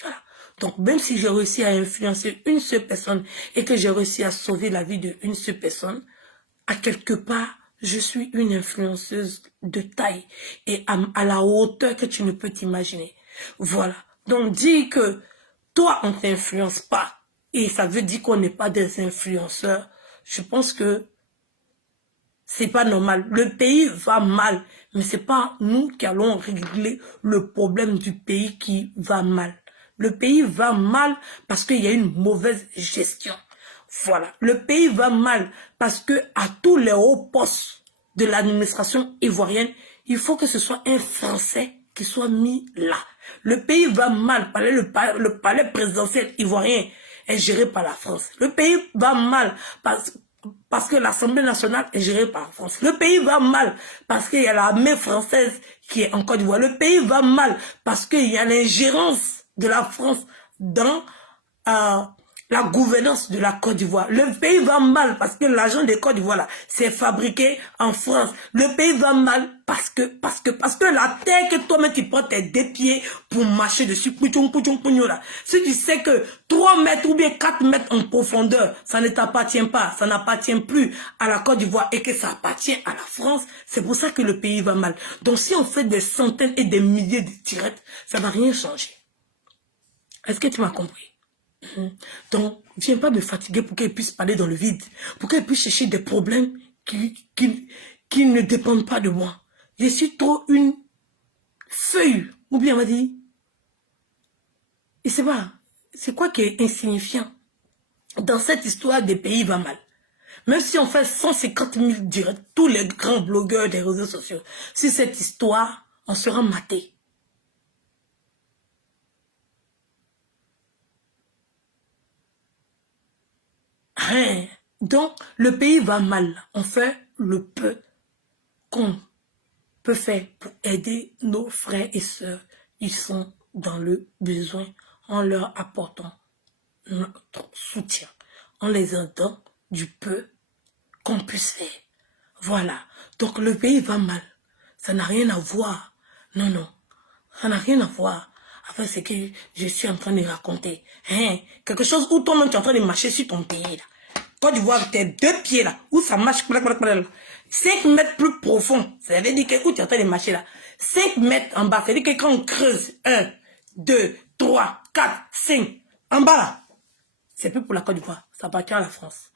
Voilà. Donc, même si j'ai réussi à influencer une seule personne et que j'ai réussi à sauver la vie d'une seule personne, à quelque part, je suis une influenceuse de taille et à la hauteur que tu ne peux t'imaginer. Voilà. Donc, dire que toi, on ne t'influence pas et ça veut dire qu'on n'est pas des influenceurs, je pense que c'est pas normal. Le pays va mal, mais c'est pas nous qui allons régler le problème du pays qui va mal. Le pays va mal parce qu'il y a une mauvaise gestion. Voilà. Le pays va mal parce que à tous les hauts postes de l'administration ivoirienne, il faut que ce soit un Français qui soit mis là. Le pays va mal. Le palais présidentiel ivoirien est géré par la France. Le pays va mal parce que l'Assemblée nationale est gérée par la France. Le pays va mal parce qu'il y a l'armée française qui est en Côte d'Ivoire. Le pays va mal parce qu'il y a l'ingérence de la France dans la gouvernance de la Côte d'Ivoire. Le pays va mal parce que l'argent de Côte d'Ivoire, là, c'est fabriqué en France. Le pays va mal parce que la terre que toi-même tu prends tes 2 pieds pour marcher dessus, là. Si tu sais que 3 mètres ou bien 4 mètres en profondeur, ça ne t'appartient pas, ça n'appartient plus à la Côte d'Ivoire et que ça appartient à la France, c'est pour ça que le pays va mal. Donc si on fait des centaines et des milliers de tirettes, ça ne va rien changer. Est-ce que tu m'as compris? Donc, viens pas me fatiguer pour qu'elle puisse parler dans le vide, pour qu'elle puisse chercher des problèmes qui ne dépendent pas de moi. Je suis trop une feuille, ou bien on va dire. Et c'est pas, c'est quoi qui est insignifiant? Dans cette histoire, des pays va mal. Même si on fait 150 000 directs, tous les grands blogueurs des réseaux sociaux, si cette histoire, on sera maté. Donc, le pays va mal. On fait le peu qu'on peut faire pour aider nos frères et sœurs. Ils sont dans le besoin en leur apportant notre soutien, en les aidant du peu qu'on puisse faire. Voilà. Donc, le pays va mal. Ça n'a rien à voir. Non, non. Ça n'a rien à voir avec ce que je suis en train de raconter. Quelque chose où toi-même tu es en train de marcher sur ton pays, là. Quand tu vois tes 2 pieds là, où ça marche, 5 mètres plus profond, ça veut dire que où tu es en train de marcher là, 5 mètres en bas, ça veut dire que quand on creuse, 1, 2, 3, 4, 5, en bas là, c'est plus pour la Côte d'Ivoire, ça appartient à la France.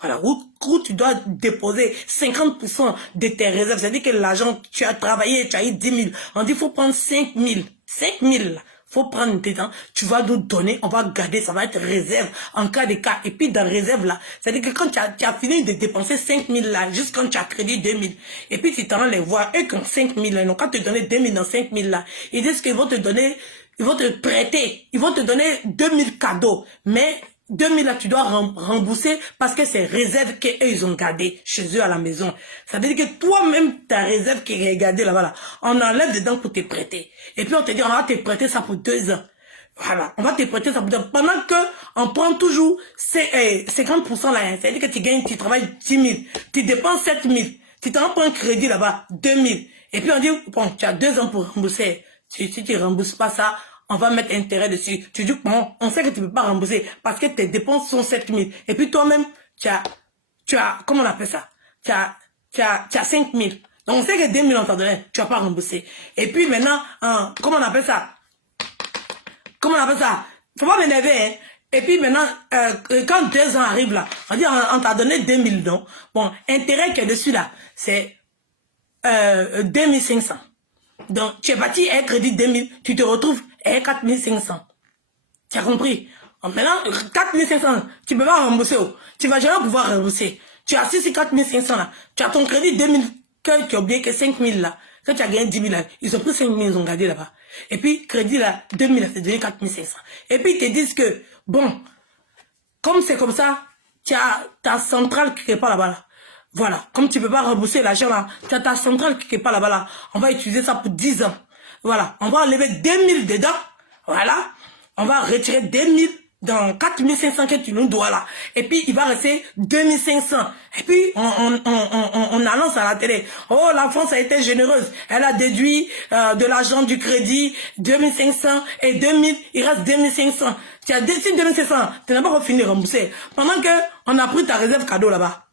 Voilà, où tu dois déposer 50% de tes réserves, c'est-à-dire que l'argent, tu as travaillé, tu as eu 10 000, on dit qu'il faut prendre 5 000, 5 000 là. Faut prendre dedans, tu vas nous donner, on va garder, ça va être réserve en cas de cas. Et puis dans réserve là, c'est-à-dire que quand tu as fini de dépenser 5 000 là, juste quand tu as crédit 2 000, et puis tu t'en les voir, eux qui ont 5 000 là, ils n'ont qu'à te donner 2 000 dans 5 000 là, ils disent qu'ils vont te donner, ils vont te prêter, ils vont te donner 2 000 cadeaux, mais 2 000 là, tu dois rembourser parce que c'est réserve qu'eux, ils ont gardé chez eux à la maison. Ça veut dire que toi-même, ta réserve qui est gardée là-bas, là, on enlève dedans pour te prêter. Et puis on te dit, on va te prêter ça pour 2 ans. Voilà, on va te prêter ça pour 2 ans. Pendant que on prend toujours 50% là, c'est-à-dire que tu gagnes, tu travailles 10 000, tu dépenses 7 000, tu t'en prends un crédit là-bas, 2 000. Et puis on dit, bon, tu as 2 ans pour rembourser. Si tu ne rembourses pas ça, on va mettre intérêt dessus. Tu dis, bon, on sait que tu ne peux pas rembourser parce que tes dépenses sont 7 000. Et puis toi-même, tu as, comment on appelle ça? Tu as 5 000. Donc on sait que 2 000 on t'a donné, tu vas pas rembourser. Et puis maintenant, comment on appelle ça? Comment on appelle ça? Faut pas m'énerver, hein. Et puis maintenant, quand 2 ans arrivent là, on dit, on t'a donné 2 000 dons. Bon, intérêt qui est dessus là, c'est 2 500. Donc, tu es parti à un crédit 2 000, tu te retrouves à 4 500. Tu as compris? Maintenant, 4 500, tu ne peux pas rembourser. Tu ne vas jamais pouvoir rembourser. Tu as assis sur 4 500 là. Tu as ton crédit 2 000, que tu as oublié que 5 000 là. Quand tu as gagné 10 000 là, ils ont pris 5 000, ils ont gardé là-bas. Et puis, crédit là, 2 000 là, c'est devenu 4 500. Et puis, ils te disent que, bon, comme c'est comme ça, tu as ta centrale qui n'est pas là-bas là. Voilà, comme tu ne peux pas rembourser l'argent là, tu as ta centrale qui n'est pas là-bas là. On va utiliser ça pour 10 ans. Voilà, on va enlever 2 000 dedans. Voilà, on va retirer 2 000 dans 4 500 que tu nous dois là. Et puis, il va rester 2 500. Et puis, on annonce à la télé. Oh, la France a été généreuse. Elle a déduit de l'argent du crédit 2 500 et 2 000, il reste 2 500. Tu as décidé 2 500, tu n'as pas fini de rembourser. Pendant que on a pris ta réserve cadeau là-bas.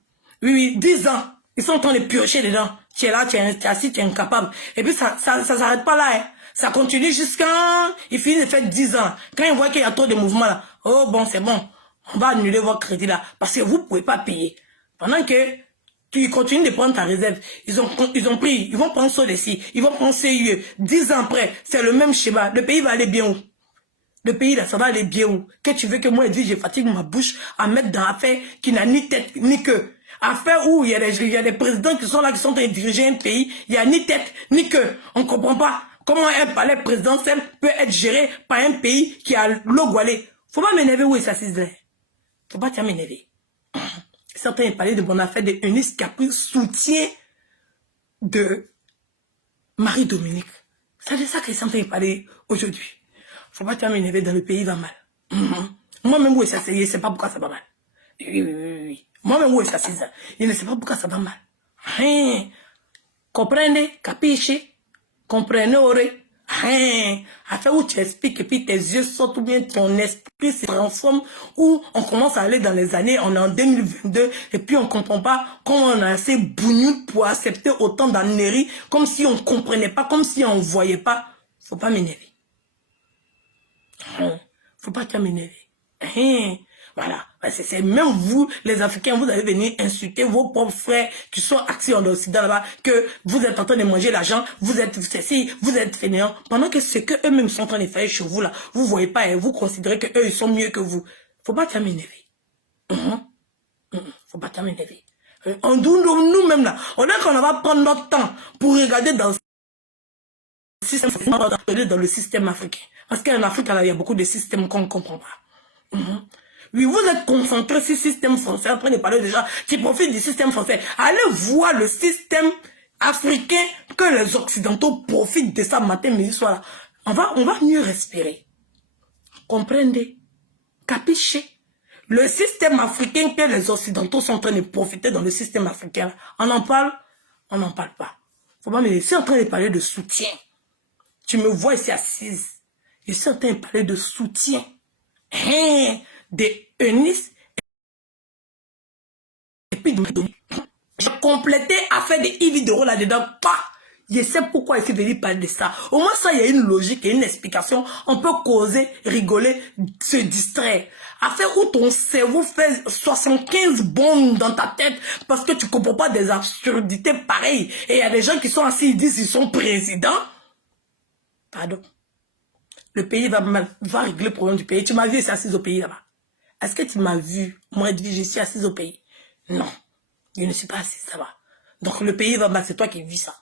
Oui, oui, 10 ans. Ils sont en train de piocher dedans. Tu es là, tu es assis, tu es incapable. Et puis, ça s'arrête pas là, hein. Ça continue jusqu'à... Il finit de faire 10 ans. Quand ils voient qu'il y a trop de mouvements là, oh bon, c'est bon. On va annuler votre crédit là. Parce que vous ne pouvez pas payer. Pendant que tu continues de prendre ta réserve, ils ont pris, ils vont prendre Sodeci, ils vont prendre CIE. 10 ans après, c'est le même schéma. Le pays va aller bien où? Le pays là, ça va aller bien où? Que tu veux que moi, je fatigue ma bouche à mettre dans l'affaire qui n'a ni tête ni queue? Affaire où il y a des présidents qui sont là, qui sont en train de diriger un pays, il n'y a ni tête ni queue. On ne comprend pas comment un palais présidentiel peut être géré par un pays qui a l'eau voilée. Faut pas m'énerver où il s'assise là. Faut pas m'énerver. Certains parlaient de mon affaire de Eunice qui a pris soutien de Marie-Dominique. C'est de ça qu'ils sont en train de parler aujourd'hui. Faut pas m'énerver, dans le pays va mal. Moi-même, oui, ça, je ne sais pas pourquoi ça va mal. Oui. Moi-même, oui, ça, c'est ça. Je ne sais pas pourquoi ça va mal. Hein? Comprenez? Capisce? Comprenez, ore? Hein? Afin où tu expliques et puis tes yeux sortent ou bien ton esprit se transforme ou on commence à aller dans les années, on est en 2022 et puis on ne comprend pas comment on a assez bougnoule pour accepter autant d'anneries comme si on ne comprenait pas, comme si on ne voyait pas. Faut pas m'énerver. Faut pas t'énerver. Voilà. C'est même vous, les Africains, vous allez venir insulter vos propres frères qui sont axés en Occident là-bas, que vous êtes en train de manger l'argent, vous êtes ceci, vous êtes fainéants, pendant que ce que eux-mêmes sont en train de faire chez vous là, vous voyez pas et vous considérez que eux ils sont mieux que vous. Faut pas t'énerver. Faut pas t'énerver. Nous-mêmes là, on a qu'on va prendre notre temps pour regarder dans dans le système africain. Parce qu'en Afrique, là, il y a beaucoup de systèmes qu'on ne comprend pas. Oui, vous êtes concentré sur le système français, en train de parler des gens qui profitent du système français. Allez voir le système africain que les Occidentaux profitent de ça matin, midi, soir. On va mieux respirer. Comprenez? Capiche? Le système africain que les Occidentaux sont en train de profiter dans le système africain, on en parle? On n'en parle pas. Faut pas me laisser en train de parler de soutien. Tu me vois ici assise. Je suis en train de parler de soutien. De Eunice. Et puis de j'ai complété affaire de Yves Doro là-dedans. Je sais pourquoi il s'est venu parler de ça. Au moins ça, il y a une logique et une explication. On peut causer, rigoler, se distraire. Affaire où ton cerveau fait 75 bombes dans ta tête parce que tu ne comprends pas des absurdités pareilles. Et il y a des gens qui sont assis, ils disent qu'ils sont présidents. Pardon. Le pays va mal, va régler le problème du pays. Tu m'as vu, c'est assise au pays là-bas. Est-ce que tu m'as vu, moi, dire je suis assise au pays? Non, je ne suis pas assise là-bas. Donc le pays va mal, c'est toi qui vis ça.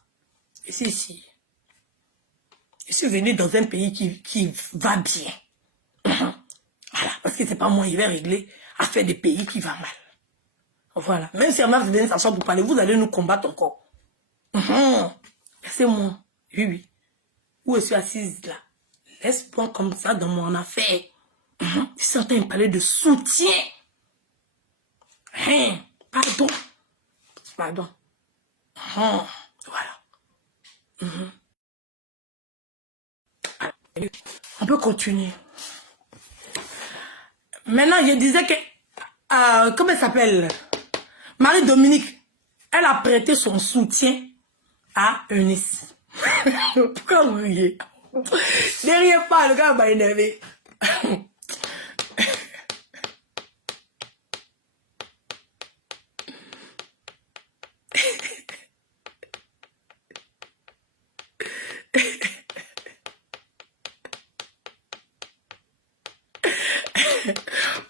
Et c'est ici. Je suis venu dans un pays qui va bien. Voilà, parce que c'est pas moi, il va régler à faire des pays qui va mal. Voilà, même si on a donné sa chance pour parler, vous allez nous combattre encore. Laissez-moi, oui. Où je suis assise là? Laisse-moi comme ça dans mon affaire. Je suis en train de parler de soutien. Pardon. Pardon. Voilà. On peut continuer. Maintenant, je disais que... comment elle s'appelle? Marie-Dominique. Elle a prêté son soutien à Eunice. Pourquoi vous riez? Ne riez pas, le gars m'a énervé.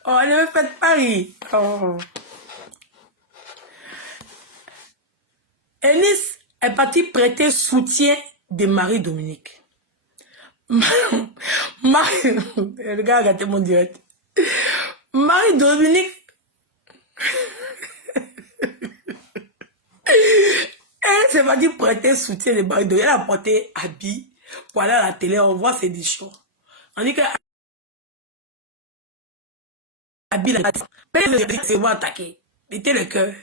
Oh, ne me faites pas rire. Oh. Eunice est partie prêter soutien de Marie-Dominique. Le gars a gâté mon direct. Marie-Dominique, elle s'est partie prêter soutien de Marie-Dominique. Elle a porté habit pour aller à la télé, on voit ses discours. On dit que habit la tête. Mais c'est moi attaqué. Mettez le cœur.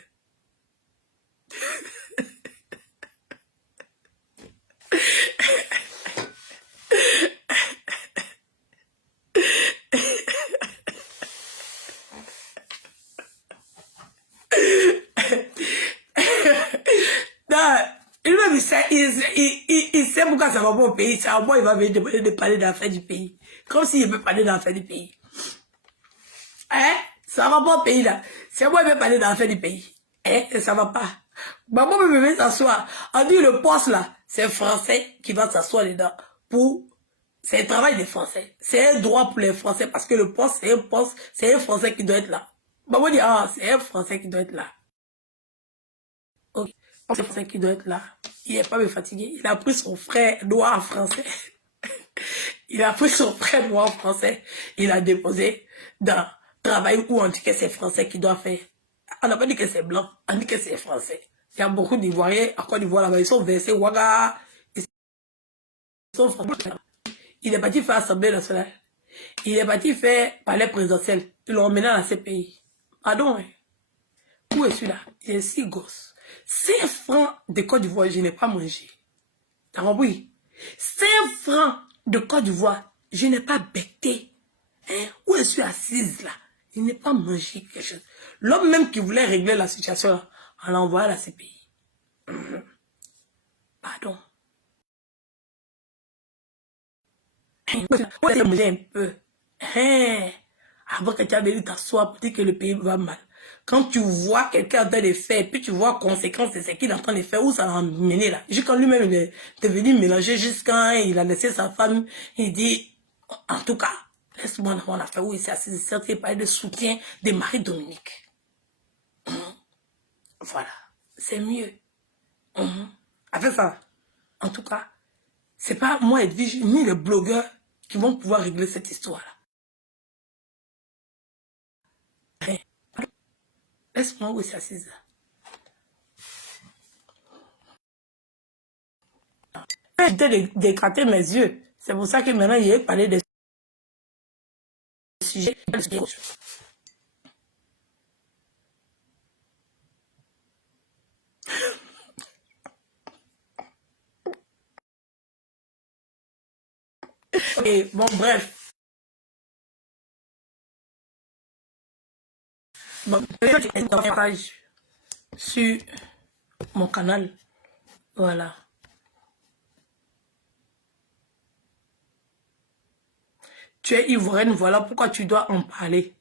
Il sait pourquoi ça va pas au pays. C'est à moi, il va venir demander de parler d'affaires du pays. Comme s'il veut parler d'affaires du pays. Hein? Ça va pas au pays là. C'est moi, il veut parler d'affaires du pays. Hein? Et ça va pas. Maman me met s'asseoir. On dit le poste là, c'est un Français qui va s'asseoir dedans. C'est un travail des Français. C'est un droit pour les Français parce que le poste, c'est un Français qui doit être là. Maman dit, c'est un Français qui doit être là. Ok. C'est un Français qui doit être là. Il n'est pas me fatigué. Il a pris son frère noir français. Il a pris son frère noir français. Il a déposé dans travail où on dit que c'est français qui doit faire. On n'a pas dit que c'est blanc. On dit que c'est français. Il y a beaucoup d'Ivoiriens à Côte d'Ivoire là-bas. Ils sont versés Ouaga. Ils sont français. Il est parti faire l'Assemblée nationale. Il est parti faire palais présidentiel. Ils l'ont emmené à la CPI. Pardon, hein. Où est celui-là? Il est si gosse. 5 francs de Côte d'Ivoire, je n'ai pas mangé. T'as compris? 5 francs de Côte d'Ivoire, je n'ai pas becté. Hein? Où je suis assise là? Je n'ai pas mangé quelque chose. L'homme même qui voulait régler la situation, là, on l'a envoyé à la CPI. Pardon. On va manger un peu. Hein? Avant que tu aies venu t'asseoir pour dire que le pays va mal. Quand tu vois quelqu'un en train de faire, puis tu vois conséquences de ce qu'il est en train de faire, où ça va emmener là. Jusqu'à lui-même, il est devenu mélangé, jusqu'à il a laissé sa femme, il dit, en tout cas, laisse-moi avoir l'affaire où il s'est assis, il parler de soutien de Marie-Dominique. Voilà, c'est mieux. Avec ça, en tout cas, c'est pas moi, Edwige, ni les blogueurs qui vont pouvoir régler cette histoire-là. Laisse-moi où il s'est assis là. J'ai d'éclater mes yeux. C'est pour ça que maintenant, il a parlé de sujet. Et bon, bref. Bon, une page sur mon canal. Voilà. Tu es ivoirienne, voilà pourquoi tu dois en parler.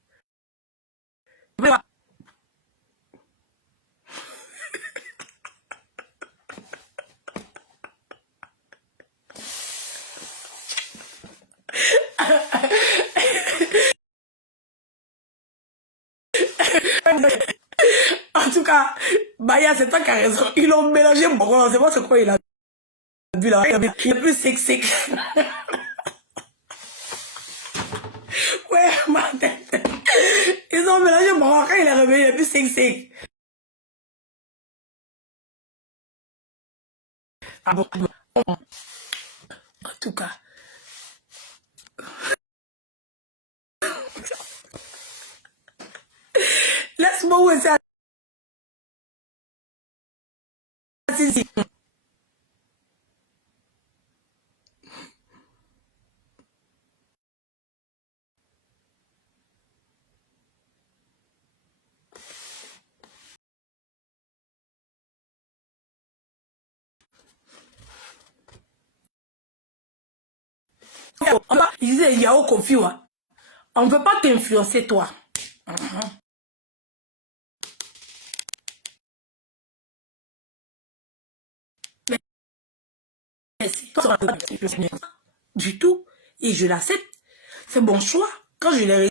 En tout cas, Baya, c'est toi qui as raison. Ils l'ont mélangé bon, c'est pas ce quoi il a vu là. Il est plus sexy. Ouais, ma tête. Ils ont mélangé bon, quand il est revenu, il est plus sexy. Ah bon, en tout cas. Laisse-moi où c'est assis. Il disait Yao Kofi, on ne veut pas t'influencer, toi. Du tout. Et je l'accepte. C'est bon choix. Quand je les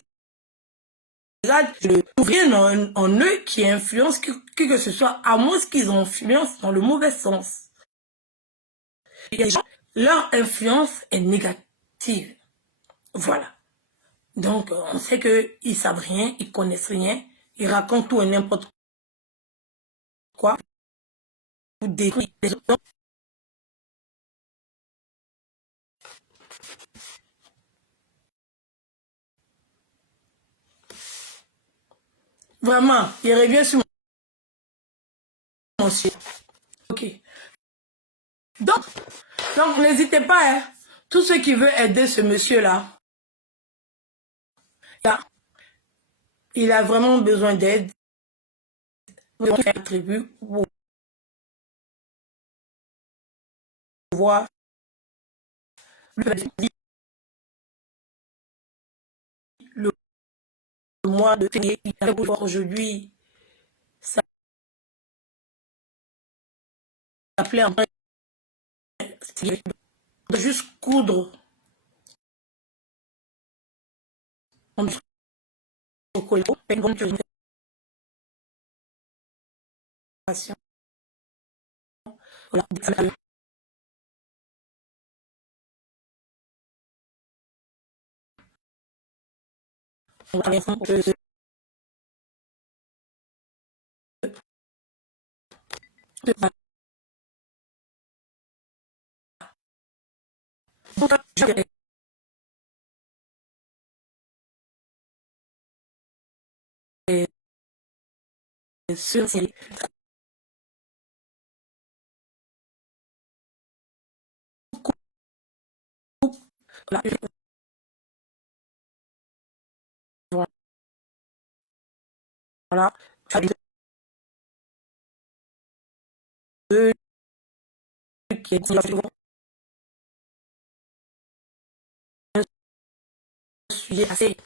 regarde, je trouve rien en eux qui influence que ce soit, à moins qu'ils influencent dans le mauvais sens. Leur influence est négative. Voilà. Donc, on sait qu'ils savent rien, ils connaissent rien, ils racontent tout et n'importe quoi pour détruire les autres. Vraiment, il revient sur mon sujet. Ok. Donc n'hésitez pas, hein. Tous ceux qui veulent aider ce monsieur-là, il a vraiment besoin d'aide. Vous devez faire tribu pour voir le mois de février. Aujourd'hui, ça s'appelait en fait de juste coudre en chocolat. Une bonne génération. Voilà. On va sur une série. Voilà, tu as deux qui est un sujet assez